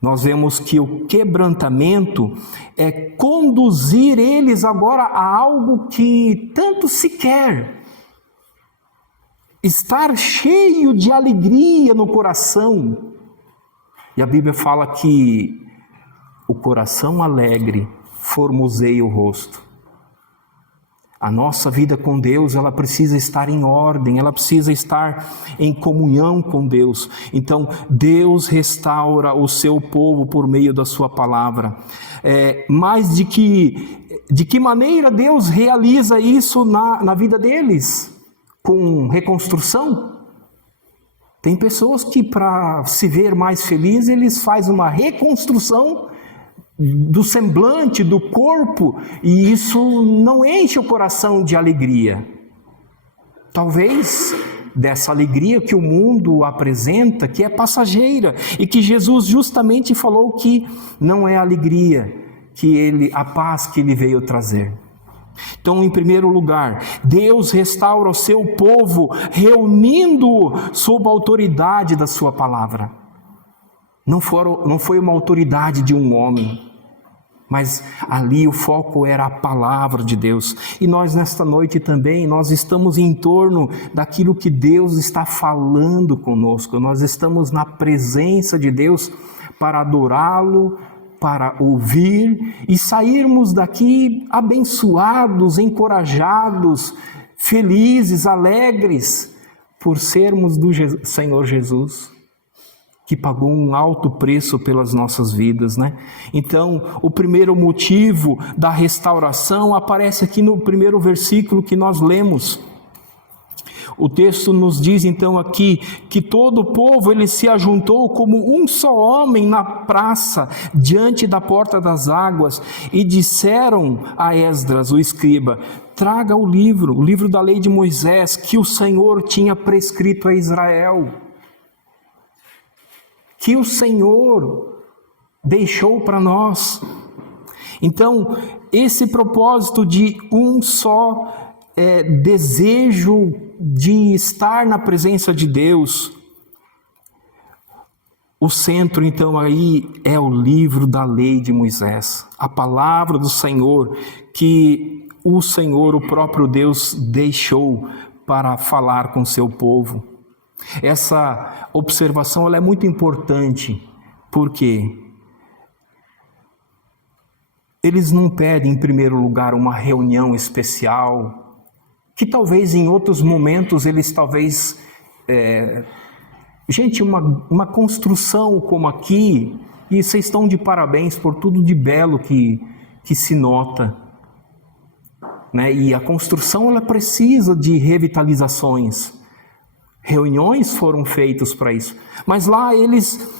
Nós vemos que o quebrantamento é conduzir eles agora a algo que tanto se quer. Estar cheio de alegria no coração. E a Bíblia fala que o coração alegre formoseia o rosto. A nossa vida com Deus, ela precisa estar em ordem, ela precisa estar em comunhão com Deus. Então, Deus restaura o seu povo por meio da sua palavra. Mas de que maneira Deus realiza isso na vida deles? Com reconstrução? Tem pessoas que, para se ver mais felizes, eles fazem uma reconstrução do semblante, do corpo, e isso não enche o coração de alegria. Talvez dessa alegria que o mundo apresenta, que é passageira, e que Jesus justamente falou que não é alegria, a paz que ele veio trazer. Então, em primeiro lugar, Deus restaura o seu povo, reunindo-o sob a autoridade da sua palavra. Não foi uma autoridade de um homem, mas ali o foco era a palavra de Deus. E nós nesta noite também, nós estamos em torno daquilo que Deus está falando conosco. Nós estamos na presença de Deus para adorá-lo, para ouvir e sairmos daqui abençoados, encorajados, felizes, alegres, por sermos do Senhor Jesus, que pagou um alto preço pelas nossas vidas, né? Então, o primeiro motivo da restauração aparece aqui no primeiro versículo que nós lemos. O texto nos diz então aqui que todo o povo ele se ajuntou como um só homem na praça, diante da porta das águas, e disseram a Esdras, o escriba: traga o livro da lei de Moisés, que o Senhor tinha prescrito a Israel, que o Senhor deixou para nós. Então, esse propósito de um só desejo de estar na presença de Deus, o centro então aí é o livro da lei de Moisés, a palavra do Senhor, que o Senhor, o próprio Deus, deixou para falar com seu povo. Essa observação ela é muito importante, porque eles não pedem em primeiro lugar uma reunião especial, que talvez em outros momentos eles uma construção como aqui, e vocês estão de parabéns por tudo de belo que se nota, né? E a construção ela precisa de revitalizações, reuniões foram feitas para isso, mas lá eles,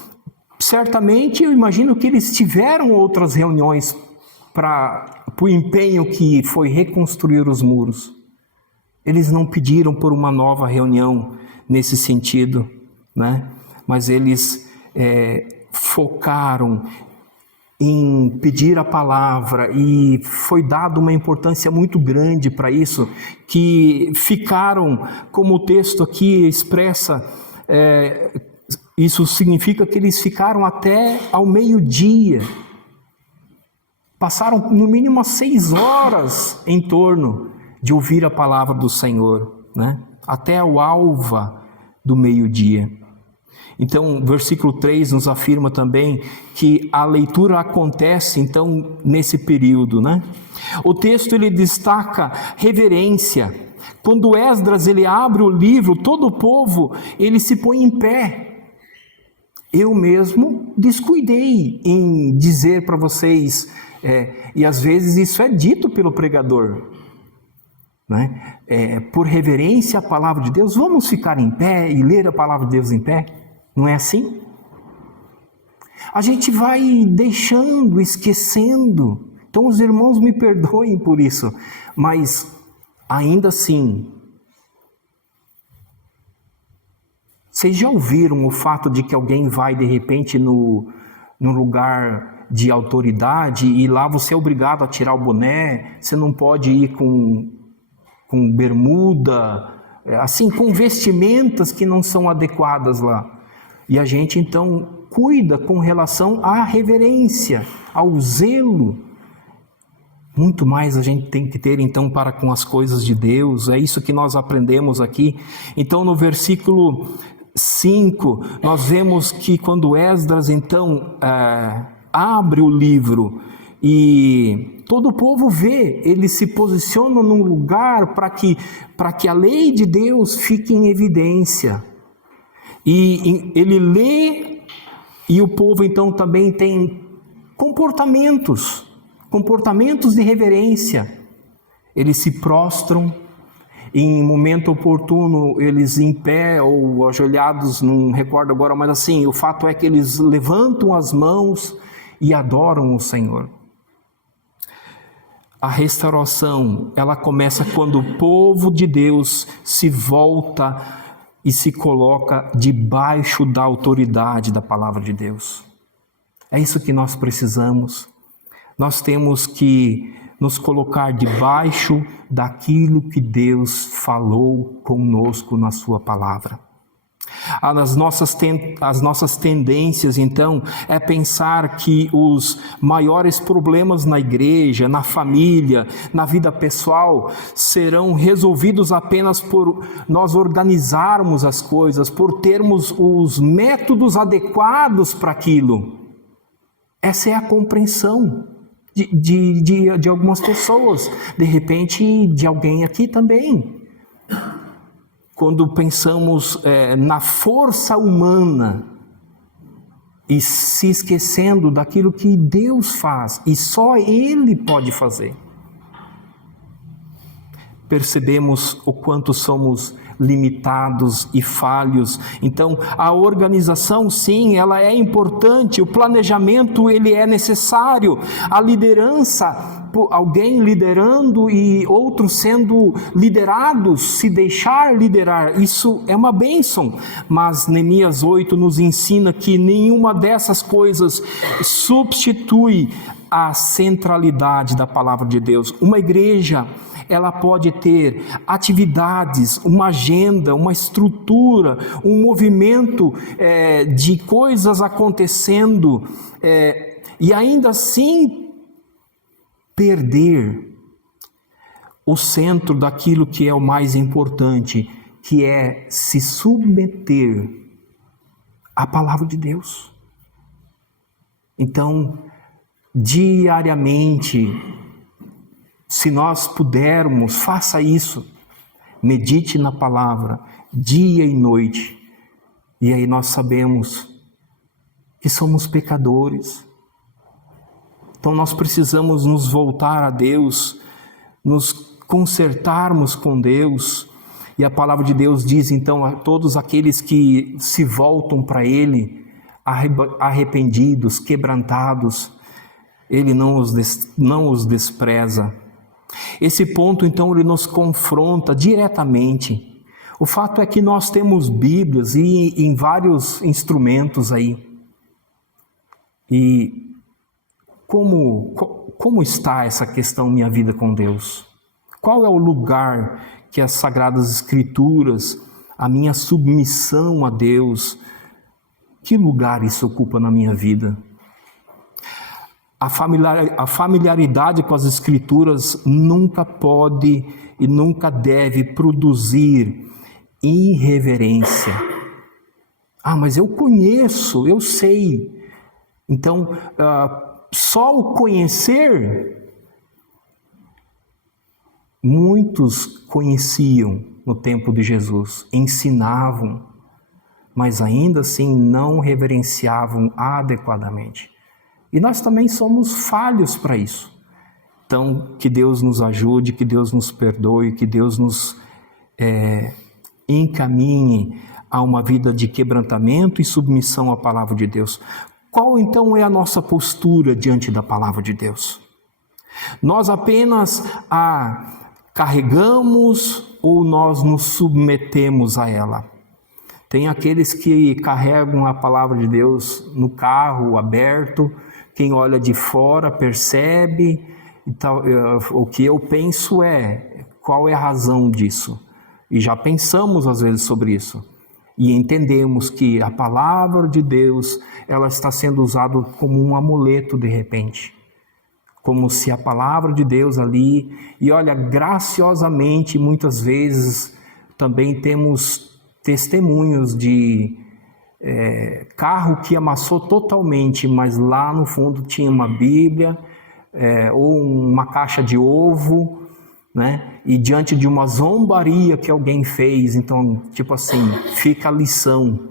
certamente eu imagino que eles tiveram outras reuniões para o empenho que foi reconstruir os muros. Eles não pediram por uma nova reunião nesse sentido, né? Mas eles focaram em pedir a palavra, e foi dada uma importância muito grande para isso, que ficaram, como o texto aqui expressa, isso significa que eles ficaram até ao meio-dia, passaram no mínimo 6 horas em torno de ouvir a palavra do Senhor, né? Até o alva do meio-dia. Então, versículo 3 nos afirma também que a leitura acontece, então, nesse período, né? O texto, ele destaca reverência, Quando Esdras ele abre o livro, todo o povo ele se põe em pé. Eu mesmo descuidei em dizer para vocês, e às vezes isso é dito pelo pregador, né? Por reverência à palavra de Deus, vamos ficar em pé e ler a palavra de Deus em pé? Não é assim? A gente vai deixando, esquecendo. Então os irmãos me perdoem por isso, mas ainda assim, vocês já ouviram o fato de que alguém vai de repente no lugar de autoridade e lá você é obrigado a tirar o boné, você não pode ir com bermuda, assim, com vestimentas que não são adequadas lá. E a gente então cuida com relação à reverência, ao zelo. Muito mais a gente tem que ter então para com as coisas de Deus, é isso que nós aprendemos aqui. Então no versículo 5, nós vemos que quando Esdras então abre o livro e todo o povo vê, ele se posiciona num lugar para que a lei de Deus fique em evidência. E ele lê, e o povo então também tem comportamentos de reverência. Eles se prostram, em momento oportuno eles em pé ou ajoelhados, não recordo agora, mas assim, o fato é que eles levantam as mãos e adoram o Senhor. A restauração, ela começa quando o povo de Deus se volta e se coloca debaixo da autoridade da palavra de Deus. É isso que nós precisamos. Nós temos que nos colocar debaixo daquilo que Deus falou conosco na sua palavra. As nossas tendências, então, é pensar que os maiores problemas na igreja, na família, na vida pessoal, serão resolvidos apenas por nós organizarmos as coisas, por termos os métodos adequados para aquilo. Essa é a compreensão de algumas pessoas, de repente de alguém aqui também. Quando pensamos na força humana e se esquecendo daquilo que Deus faz e só Ele pode fazer, percebemos o quanto somos limitados e falhos. Então, a organização, sim, ela é importante, o planejamento, ele é necessário, a liderança, alguém liderando e outros sendo liderados, se deixar liderar, isso é uma bênção, mas Neemias 8 nos ensina que nenhuma dessas coisas substitui a centralidade da palavra de Deus. Uma igreja, ela pode ter atividades, uma agenda, uma estrutura, um movimento de coisas acontecendo, e ainda assim perder o centro daquilo que é o mais importante, que é se submeter à palavra de Deus. Então, diariamente, se nós pudermos, faça isso, medite na palavra, dia e noite, e aí nós sabemos que somos pecadores, então nós precisamos nos voltar a Deus, nos consertarmos com Deus, e a palavra de Deus diz então a todos aqueles que se voltam para Ele, arrependidos, quebrantados, Ele não os despreza. Esse ponto, então, ele nos confronta diretamente. O fato é que nós temos Bíblias e em vários instrumentos aí. E como está essa questão minha vida com Deus? Qual é o lugar que as Sagradas Escrituras, a minha submissão a Deus, que lugar isso ocupa na minha vida? A familiaridade com as Escrituras nunca pode e nunca deve produzir irreverência. Ah, mas eu conheço, eu sei. Então, só o conhecer muitos conheciam no tempo de Jesus, ensinavam, mas ainda assim não reverenciavam adequadamente. E nós também somos falhos para isso. Então, que Deus nos ajude, que Deus nos perdoe, que Deus nos encaminhe a uma vida de quebrantamento e submissão à palavra de Deus. Qual então é a nossa postura diante da palavra de Deus? Nós apenas a carregamos ou nós nos submetemos a ela? Tem aqueles que carregam a palavra de Deus no carro aberto, quem olha de fora percebe, então, o que eu penso é, qual é a razão disso? E já pensamos às vezes sobre isso, e entendemos que a palavra de Deus, ela está sendo usada como um amuleto de repente, como se a palavra de Deus ali, e olha, graciosamente, muitas vezes também temos testemunhos de carro que amassou totalmente, mas lá no fundo tinha uma Bíblia, ou uma caixa de ovo, né? E diante de uma zombaria que alguém fez, então, tipo assim, fica a lição,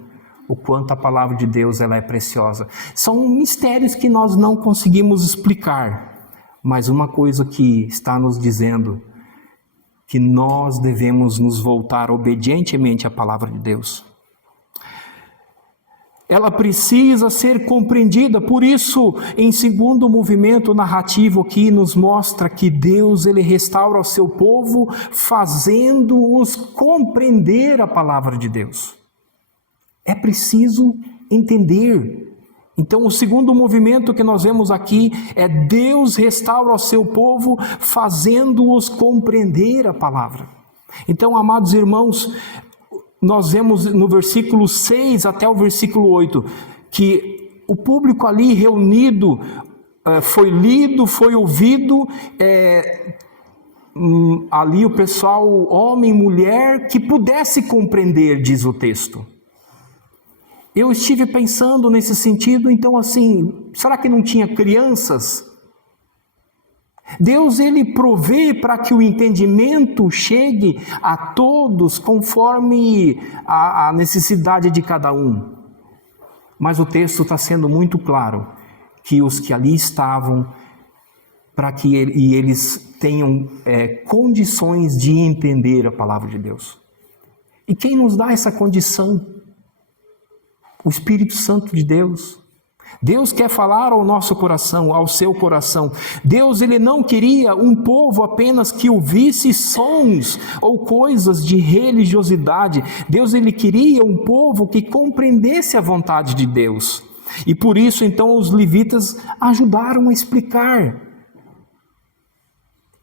o quanto a palavra de Deus ela é preciosa. São mistérios que nós não conseguimos explicar, mas uma coisa que está nos dizendo, que nós devemos nos voltar obedientemente à palavra de Deus. Ela precisa ser compreendida, por isso, em segundo movimento narrativo aqui, nos mostra que Deus, ele restaura o seu povo, fazendo-os compreender a palavra de Deus. É preciso entender. Então, o segundo movimento que nós vemos aqui é Deus restaura o seu povo, fazendo-os compreender a palavra. Então, amados irmãos, nós vemos no versículo 6 até o versículo 8, que o público ali reunido foi lido, foi ouvido, ali o pessoal, homem, mulher, que pudesse compreender, diz o texto. Eu estive pensando nesse sentido, então assim, será que não tinha crianças? Deus, ele provê para que o entendimento chegue a todos conforme a necessidade de cada um. Mas o texto está sendo muito claro, que os que ali estavam, para que eles tenham condições de entender a palavra de Deus. E quem nos dá essa condição? O Espírito Santo de Deus. Deus quer falar ao nosso coração, ao seu coração. Deus, ele não queria um povo apenas que ouvisse sons ou coisas de religiosidade. Deus, ele queria um povo que compreendesse a vontade de Deus. E por isso, então, os levitas ajudaram a explicar.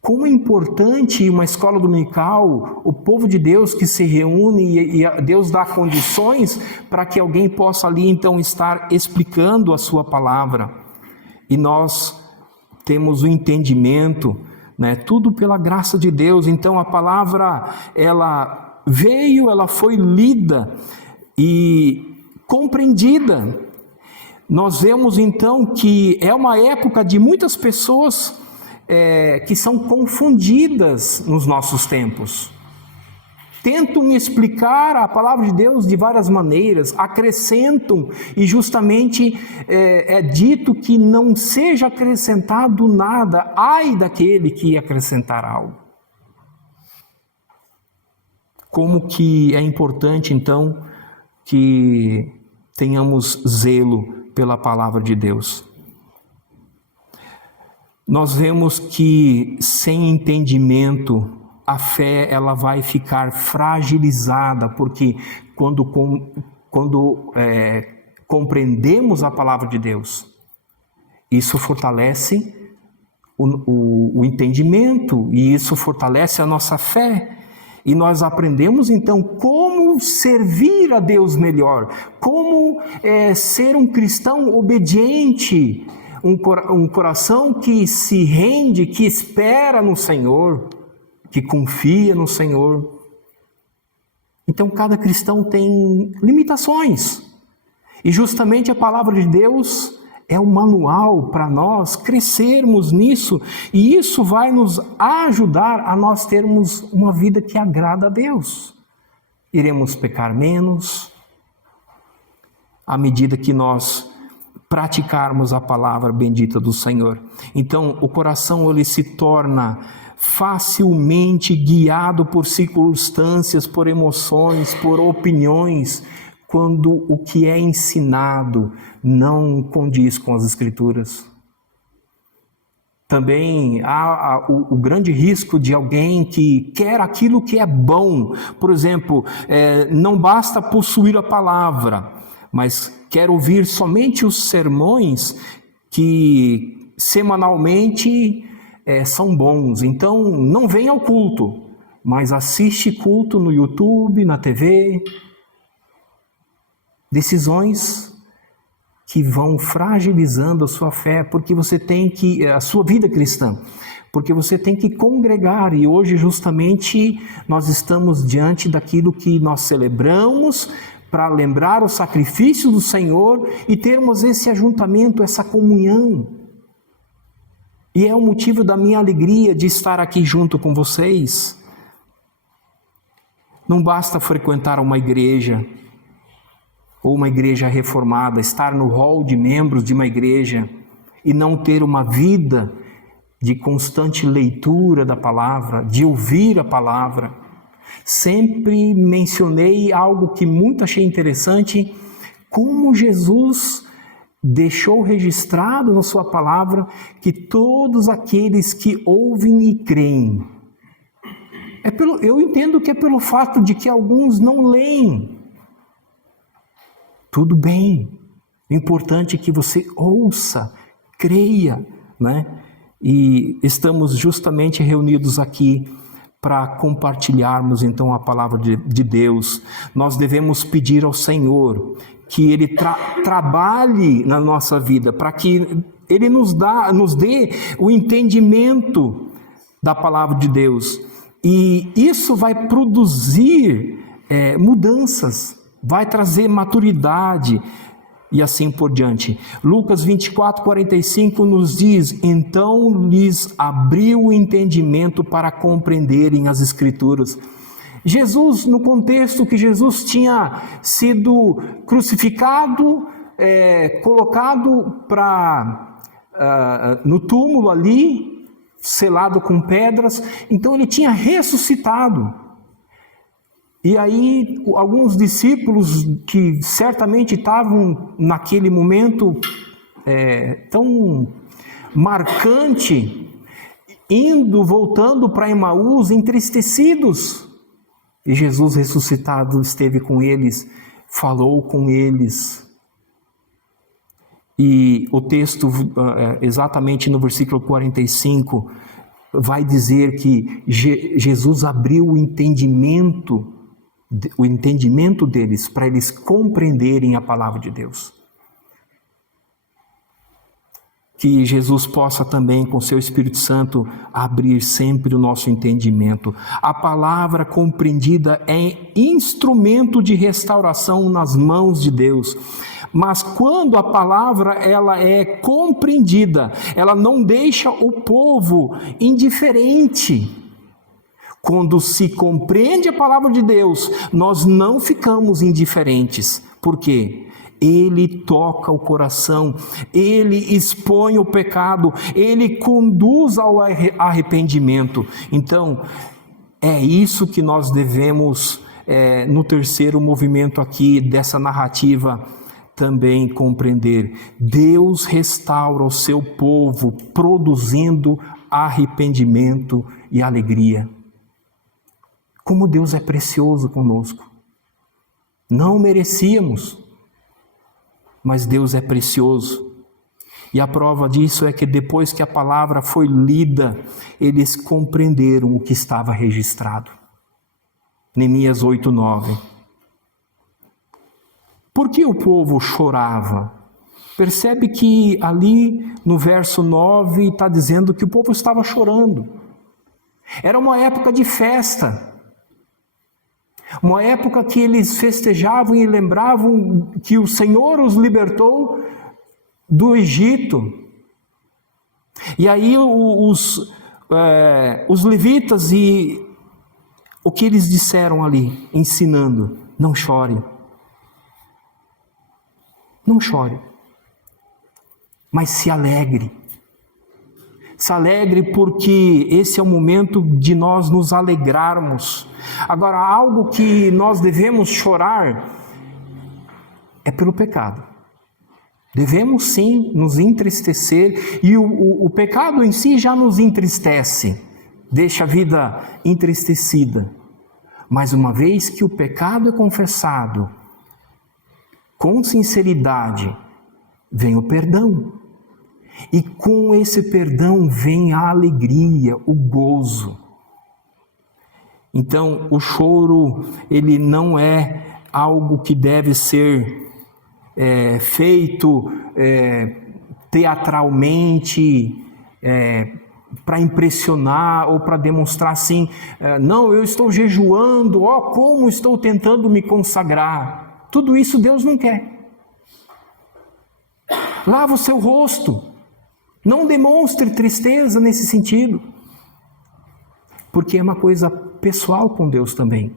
Como é importante uma escola dominical, o povo de Deus que se reúne e Deus dá condições para que alguém possa ali então estar explicando a sua palavra. E nós temos o entendimento, né? Tudo pela graça de Deus. Então a palavra, ela veio, ela foi lida e compreendida. Nós vemos então que é uma época de muitas pessoas que são confundidas nos nossos tempos. Tentam explicar a palavra de Deus de várias maneiras, acrescentam, e justamente é dito que não seja acrescentado nada, ai daquele que acrescentar algo. Como que é importante então que tenhamos zelo pela palavra de Deus. Nós vemos que sem entendimento a fé ela vai ficar fragilizada, porque quando compreendemos a palavra de Deus, isso fortalece o entendimento e isso fortalece a nossa fé. E nós aprendemos então como servir a Deus melhor, como ser um cristão obediente, um coração que se rende, que espera no Senhor, que confia no Senhor. Então cada cristão tem limitações, e justamente a palavra de Deus, é um manual para nós crescermos nisso, e isso vai nos ajudar a nós termos uma vida que agrada a Deus. Iremos pecar menos à medida que nós praticarmos a palavra bendita do Senhor. Então, o coração ele se torna facilmente guiado por circunstâncias, por emoções, por opiniões, quando o que é ensinado não condiz com as Escrituras. Também há o grande risco de alguém que quer aquilo que é bom. Por exemplo, não basta possuir a palavra, mas quer ouvir somente os sermões que semanalmente são bons. Então, não vem ao culto, mas assiste culto no YouTube, na TV. Decisões que vão fragilizando a sua fé, porque você tem que, a sua vida cristã, porque você tem que congregar, e hoje justamente nós estamos diante daquilo que nós celebramos, para lembrar o sacrifício do Senhor e termos esse ajuntamento, essa comunhão. E é o motivo da minha alegria de estar aqui junto com vocês. Não basta frequentar uma igreja, ou uma igreja reformada, estar no hall de membros de uma igreja e não ter uma vida de constante leitura da palavra, de ouvir a palavra. Sempre mencionei algo que muito achei interessante, como Jesus deixou registrado na sua palavra que todos aqueles que ouvem e creem, eu entendo que é pelo fato de que alguns não leem. Tudo bem, o importante é que você ouça, creia, né? E estamos justamente reunidos aqui para compartilharmos então a palavra de Deus. Nós devemos pedir ao Senhor que Ele trabalhe na nossa vida, para que Ele nos dê o entendimento da palavra de Deus. E isso vai produzir mudanças, vai trazer maturidade e assim por diante. Lucas 24:45 nos diz: então lhes abriu o entendimento para compreenderem as Escrituras. Jesus, no contexto que Jesus tinha sido crucificado, colocado no túmulo ali, selado com pedras, então ele tinha ressuscitado. E aí, alguns discípulos que certamente estavam naquele momento tão marcante, voltando para Emaús, entristecidos. E Jesus ressuscitado esteve com eles, falou com eles. E o texto, exatamente no versículo 45, vai dizer que Jesus abriu o entendimento deles, para eles compreenderem a palavra de Deus. Que Jesus possa também, com seu Espírito Santo, abrir sempre o nosso entendimento. A palavra compreendida é instrumento de restauração nas mãos de Deus. Mas quando a palavra ela é compreendida, ela não deixa o povo indiferente. Quando se compreende a palavra de Deus, nós não ficamos indiferentes. Por quê? Ele toca o coração, Ele expõe o pecado, Ele conduz ao arrependimento. Então, é isso que nós devemos, no terceiro movimento aqui dessa narrativa, também compreender. Deus restaura o seu povo, produzindo arrependimento e alegria. Como Deus é precioso conosco. Não merecíamos, mas Deus é precioso. E a prova disso é que depois que a palavra foi lida, eles compreenderam o que estava registrado. Neemias 8:9. Por que o povo chorava? Percebe que ali no verso 9 está dizendo que o povo estava chorando. Era uma época de festa. Uma época que eles festejavam e lembravam que o Senhor os libertou do Egito. E aí os levitas, e o que eles disseram ali, ensinando: não chore. Não chore, mas se alegre. Se alegre, porque esse é o momento de nós nos alegrarmos. Agora, algo que nós devemos chorar é pelo pecado. Devemos sim nos entristecer, e o pecado em si já nos entristece, deixa a vida entristecida. Mas uma vez que o pecado é confessado, com sinceridade, vem o perdão. E com esse perdão vem a alegria, o gozo. Então, o choro, ele não é algo que deve ser feito teatralmente, para impressionar ou para demonstrar assim: não, eu estou jejuando, como estou tentando me consagrar. Tudo isso Deus não quer. Lava o seu rosto. Não demonstre tristeza nesse sentido, porque é uma coisa pessoal com Deus também.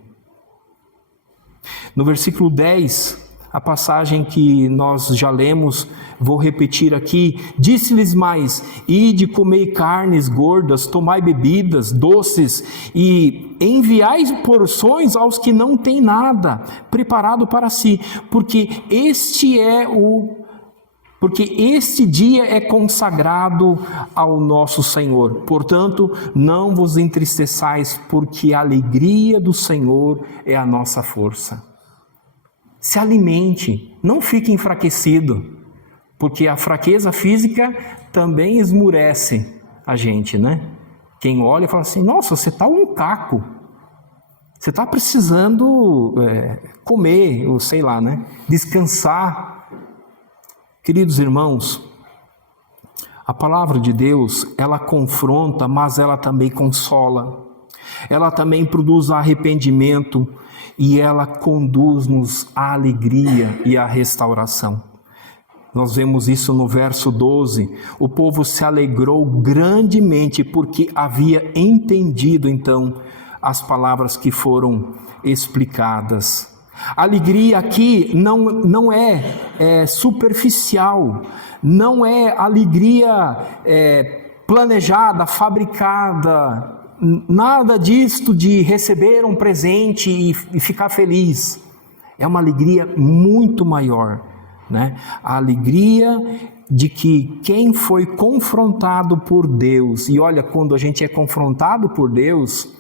No versículo 10, a passagem que nós já lemos, vou repetir aqui: disse-lhes mais: ide, comei carnes gordas, tomai bebidas doces, e enviai porções aos que não têm nada preparado para si, porque este dia é consagrado ao nosso Senhor. Portanto, não vos entristeçais, porque a alegria do Senhor é a nossa força. Se alimente, não fique enfraquecido, porque a fraqueza física também esmurece a gente, né? Quem olha e fala assim: nossa, você está um caco, você está precisando comer, ou sei lá, né? Descansar. Queridos irmãos, a palavra de Deus, ela confronta, mas ela também consola. Ela também produz arrependimento e ela conduz-nos à alegria e à restauração. Nós vemos isso no verso 12. O povo se alegrou grandemente porque havia entendido então as palavras que foram explicadas. A alegria aqui não é superficial, não é alegria planejada, fabricada, nada disto de receber um presente e ficar feliz. É uma alegria muito maior, né? A alegria de que quem foi confrontado por Deus, e olha, quando a gente é confrontado por Deus,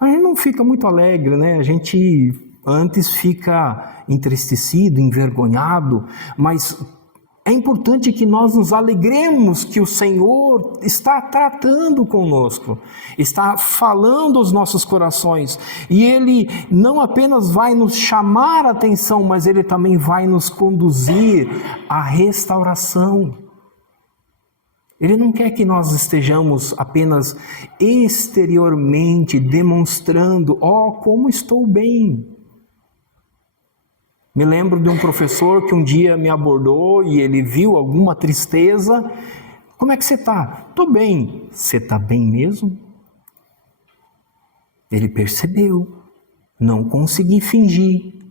a gente não fica muito alegre, né? A gente antes fica entristecido, envergonhado, mas é importante que nós nos alegremos que o Senhor está tratando conosco, está falando aos nossos corações, e Ele não apenas vai nos chamar a atenção, mas Ele também vai nos conduzir à restauração. Ele não quer que nós estejamos apenas exteriormente demonstrando: como estou bem. Me lembro de um professor que um dia me abordou e ele viu alguma tristeza. Como é que você está? Estou bem. Você está bem mesmo? Ele percebeu. Não consegui fingir.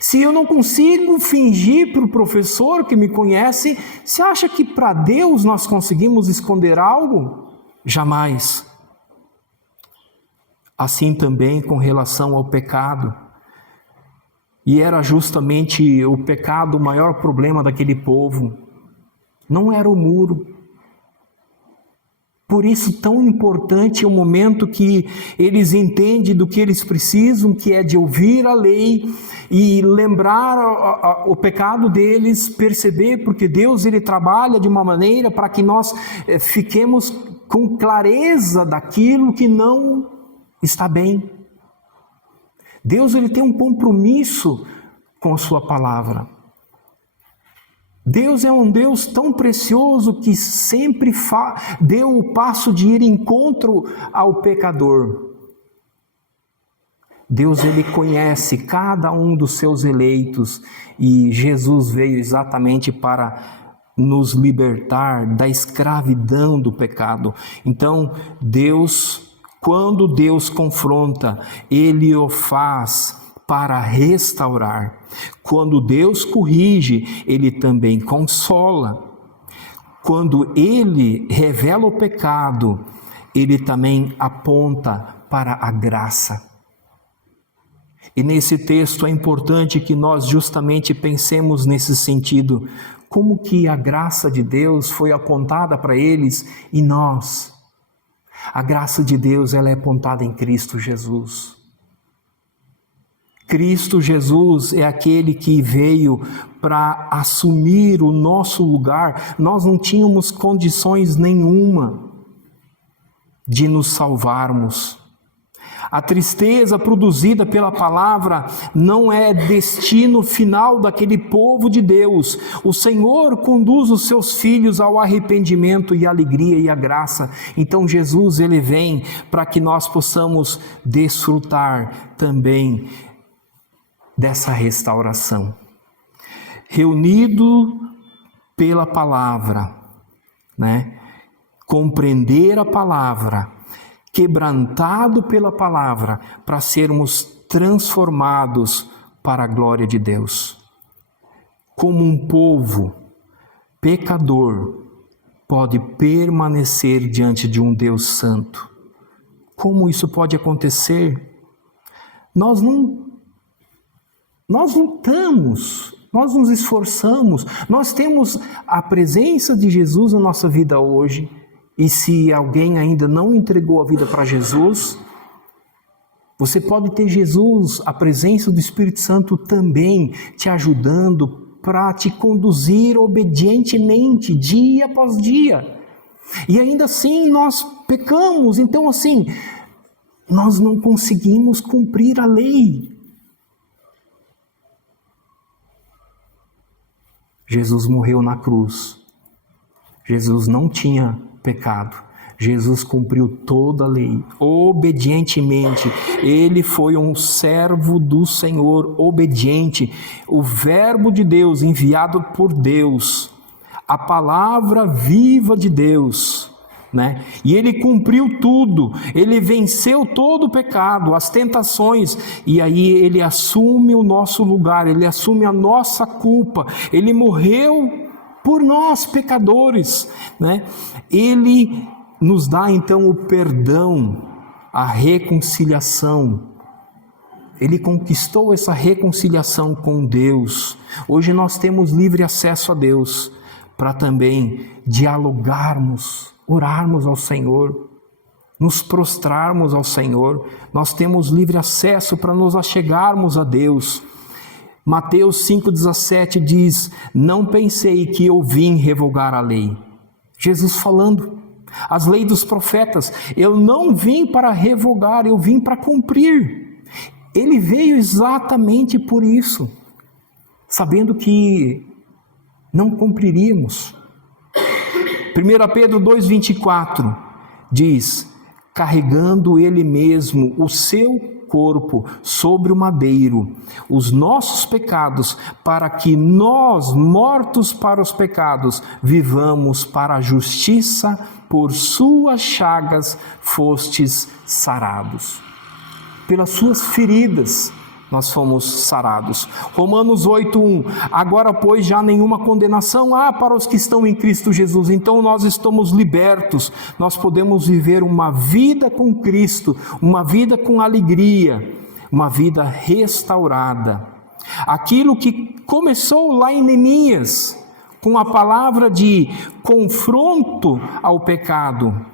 Se eu não consigo fingir para o professor que me conhece, você acha que para Deus nós conseguimos esconder algo? Jamais. Assim também com relação ao pecado. E era justamente o pecado o maior problema daquele povo. Não era o muro. Por isso, tão importante é o momento que eles entendem do que eles precisam, que é de ouvir a lei e lembrar o pecado deles, perceber, porque Deus ele trabalha de uma maneira para que nós fiquemos com clareza daquilo que não está bem. Deus ele tem um compromisso com a sua palavra. Deus é um Deus tão precioso que sempre deu o passo de ir em encontro ao pecador. Deus ele conhece cada um dos seus eleitos e Jesus veio exatamente para nos libertar da escravidão do pecado. Então, quando Deus confronta, Ele o faz para restaurar. Quando Deus corrige, Ele também consola. Quando Ele revela o pecado, Ele também aponta para a graça. E nesse texto é importante que nós justamente pensemos nesse sentido. Como que a graça de Deus foi apontada para eles e nós? A graça de Deus, ela é apontada em Cristo Jesus. Cristo Jesus é aquele que veio para assumir o nosso lugar. Nós não tínhamos condições nenhuma de nos salvarmos. A tristeza produzida pela palavra não é destino final daquele povo de Deus. O Senhor conduz os seus filhos ao arrependimento e à alegria e à graça. Então Jesus, Ele vem para que nós possamos desfrutar também dessa restauração. Reunido pela palavra, compreender a palavra, quebrantado pela palavra, para sermos transformados para a glória de Deus. Como um povo pecador pode permanecer diante de um Deus santo? Como isso pode acontecer? Nós lutamos, nós nos esforçamos, nós temos a presença de Jesus na nossa vida hoje. E se alguém ainda não entregou a vida para Jesus, você pode ter Jesus, a presença do Espírito Santo também te ajudando para te conduzir obedientemente, dia após dia. E ainda assim nós pecamos, então assim, nós não conseguimos cumprir a lei. Jesus morreu na cruz. Jesus não tinha pecado. Jesus cumpriu toda a lei, obedientemente. Ele foi um servo do Senhor, obediente. O verbo de Deus, enviado por Deus, a palavra viva de Deus, E Ele cumpriu tudo. Ele venceu todo o pecado, as tentações, e aí Ele assume o nosso lugar, Ele assume a nossa culpa. Ele morreu por nós, pecadores, Ele nos dá então o perdão, a reconciliação. Ele conquistou essa reconciliação com Deus. Hoje nós temos livre acesso a Deus para também dialogarmos, orarmos ao Senhor, nos prostrarmos ao Senhor. Nós temos livre acesso para nos achegarmos a Deus. Mateus 5,17 diz: não pensei que eu vim revogar a lei. Jesus falando, as leis dos profetas, eu não vim para revogar, eu vim para cumprir. Ele veio exatamente por isso, sabendo que não cumpriríamos. 1 Pedro 2,24 diz: carregando Ele mesmo o seu corpo sobre o madeiro, os nossos pecados, para que nós, mortos para os pecados, vivamos para a justiça, por suas chagas fostes sarados. Pelas suas feridas nós fomos sarados. Romanos 8,1, agora pois já nenhuma condenação há para os que estão em Cristo Jesus. Então nós estamos libertos, nós podemos viver uma vida com Cristo, uma vida com alegria, uma vida restaurada. Aquilo que começou lá em Neemias, com a palavra de confronto ao pecado,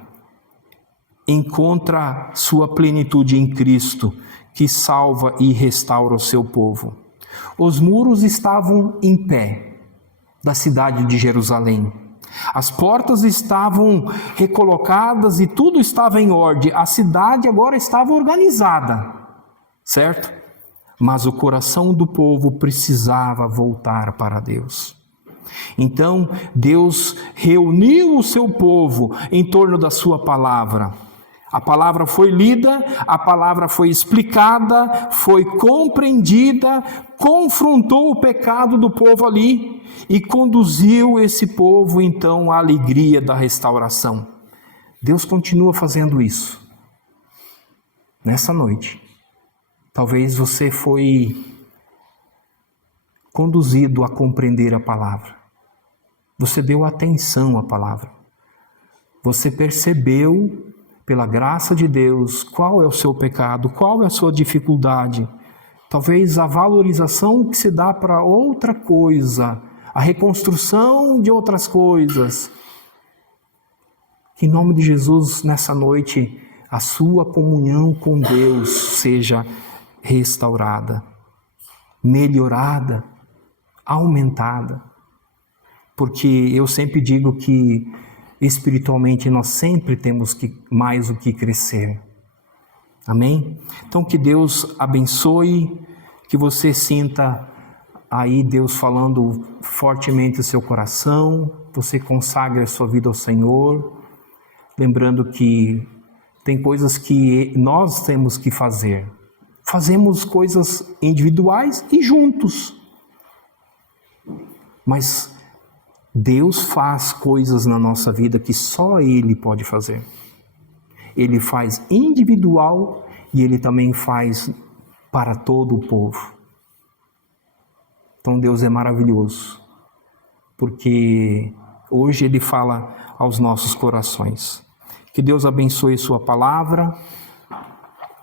encontra sua plenitude em Cristo, que salva e restaura o seu povo. Os muros estavam em pé da cidade de Jerusalém. As portas estavam recolocadas e tudo estava em ordem. A cidade agora estava organizada, certo? Mas o coração do povo precisava voltar para Deus. Então, Deus reuniu o seu povo em torno da sua palavra. A palavra foi lida, a palavra foi explicada, foi compreendida, confrontou o pecado do povo ali e conduziu esse povo então à alegria da restauração. Deus continua fazendo isso. Nessa noite, talvez você foi conduzido a compreender a palavra. Você deu atenção à palavra. Você percebeu, pela graça de Deus, qual é o seu pecado, qual é a sua dificuldade. Talvez a valorização que se dá para outra coisa, a reconstrução de outras coisas. Que em nome de Jesus, nessa noite, a sua comunhão com Deus seja restaurada, melhorada, aumentada. Porque eu sempre digo que espiritualmente nós sempre temos mais o que crescer. Amém? Então que Deus abençoe, que você sinta aí Deus falando fortemente no seu coração, você consagre a sua vida ao Senhor, lembrando que tem coisas que nós temos que fazer. Fazemos coisas individuais e juntos. Mas Deus faz coisas na nossa vida que só Ele pode fazer. Ele faz individual e Ele também faz para todo o povo. Então Deus é maravilhoso, porque hoje Ele fala aos nossos corações. Que Deus abençoe Sua palavra,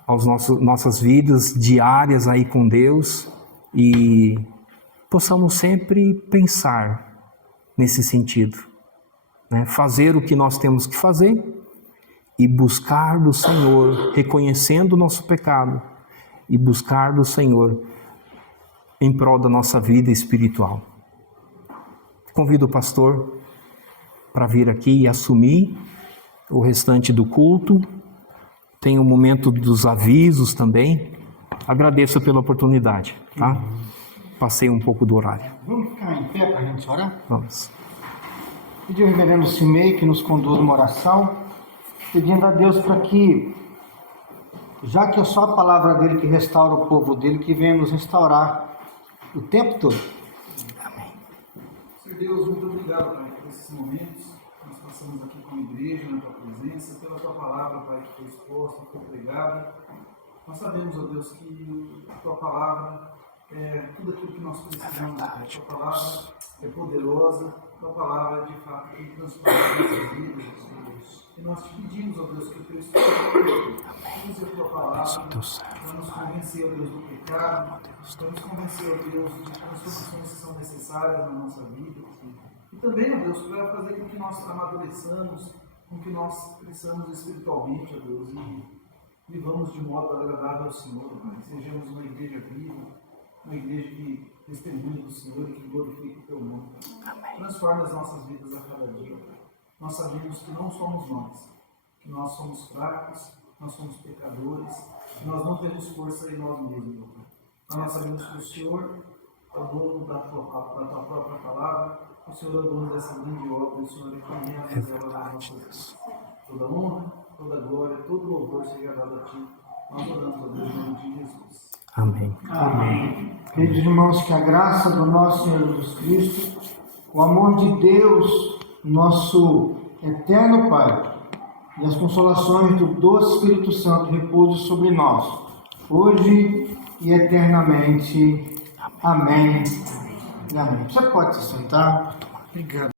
aos nossas vidas diárias aí com Deus e possamos sempre pensar nesse sentido, né? Fazer o que nós temos que fazer e buscar do Senhor, reconhecendo o nosso pecado e buscar do Senhor em prol da nossa vida espiritual. Convido o pastor para vir aqui e assumir o restante do culto. Tem o momento dos avisos também. Agradeço pela oportunidade, tá? Passei um pouco do horário. Vamos ficar em pé para a gente orar? Vamos. Pedir ao reverendo Simei que nos conduza uma oração, pedindo a Deus para que, já que é só a palavra dele que restaura o povo dele, que venha nos restaurar o tempo todo. Amém. Senhor Deus, muito obrigado, Pai, por esses momentos que nós passamos aqui com a igreja, na Tua presença, pela Tua palavra, Pai, que foi exposta, foi pregada. Nós sabemos, ó Deus, que a Tua palavra é tudo aquilo que nós precisamos. A Tua palavra é poderosa, a Tua palavra, de fato, tem transformado nossas vidas, Senhor Deus. E nós te pedimos, ó Deus, que o Teu Espírito use a Tua palavra para nos convencer, ó Deus, do pecado, para nos convencer, ó Deus, de transformações que são necessárias na nossa vida. E também, ó Deus, para fazer com que nós amadureçamos, com que nós cresçamos espiritualmente, ó Deus, e vivamos de modo agradável ao Senhor, Pai. Sejamos uma igreja viva, uma igreja que testemunha do Senhor e que glorifique o Teu nome. Transforma as nossas vidas a cada dia, Pai. Nós sabemos que não somos nós, que nós somos fracos, nós somos pecadores, que nós não temos força em nós mesmos, Pai. Mas nós sabemos que o Senhor é o dono da Tua própria palavra, o Senhor é o dono dessa grande obra, o Senhor é quem realiza ela nas nossas vidas. Toda honra, toda glória, todo louvor seja dado a Ti. Nós oramos, ó Deus, em nome de Jesus. Amém. Amém. Queridos irmãos, que a graça do nosso Senhor Jesus Cristo, o amor de Deus, nosso eterno Pai, e as consolações do doce Espírito Santo repousem sobre nós, hoje e eternamente. Amém. Amém. Você pode se sentar. Obrigado.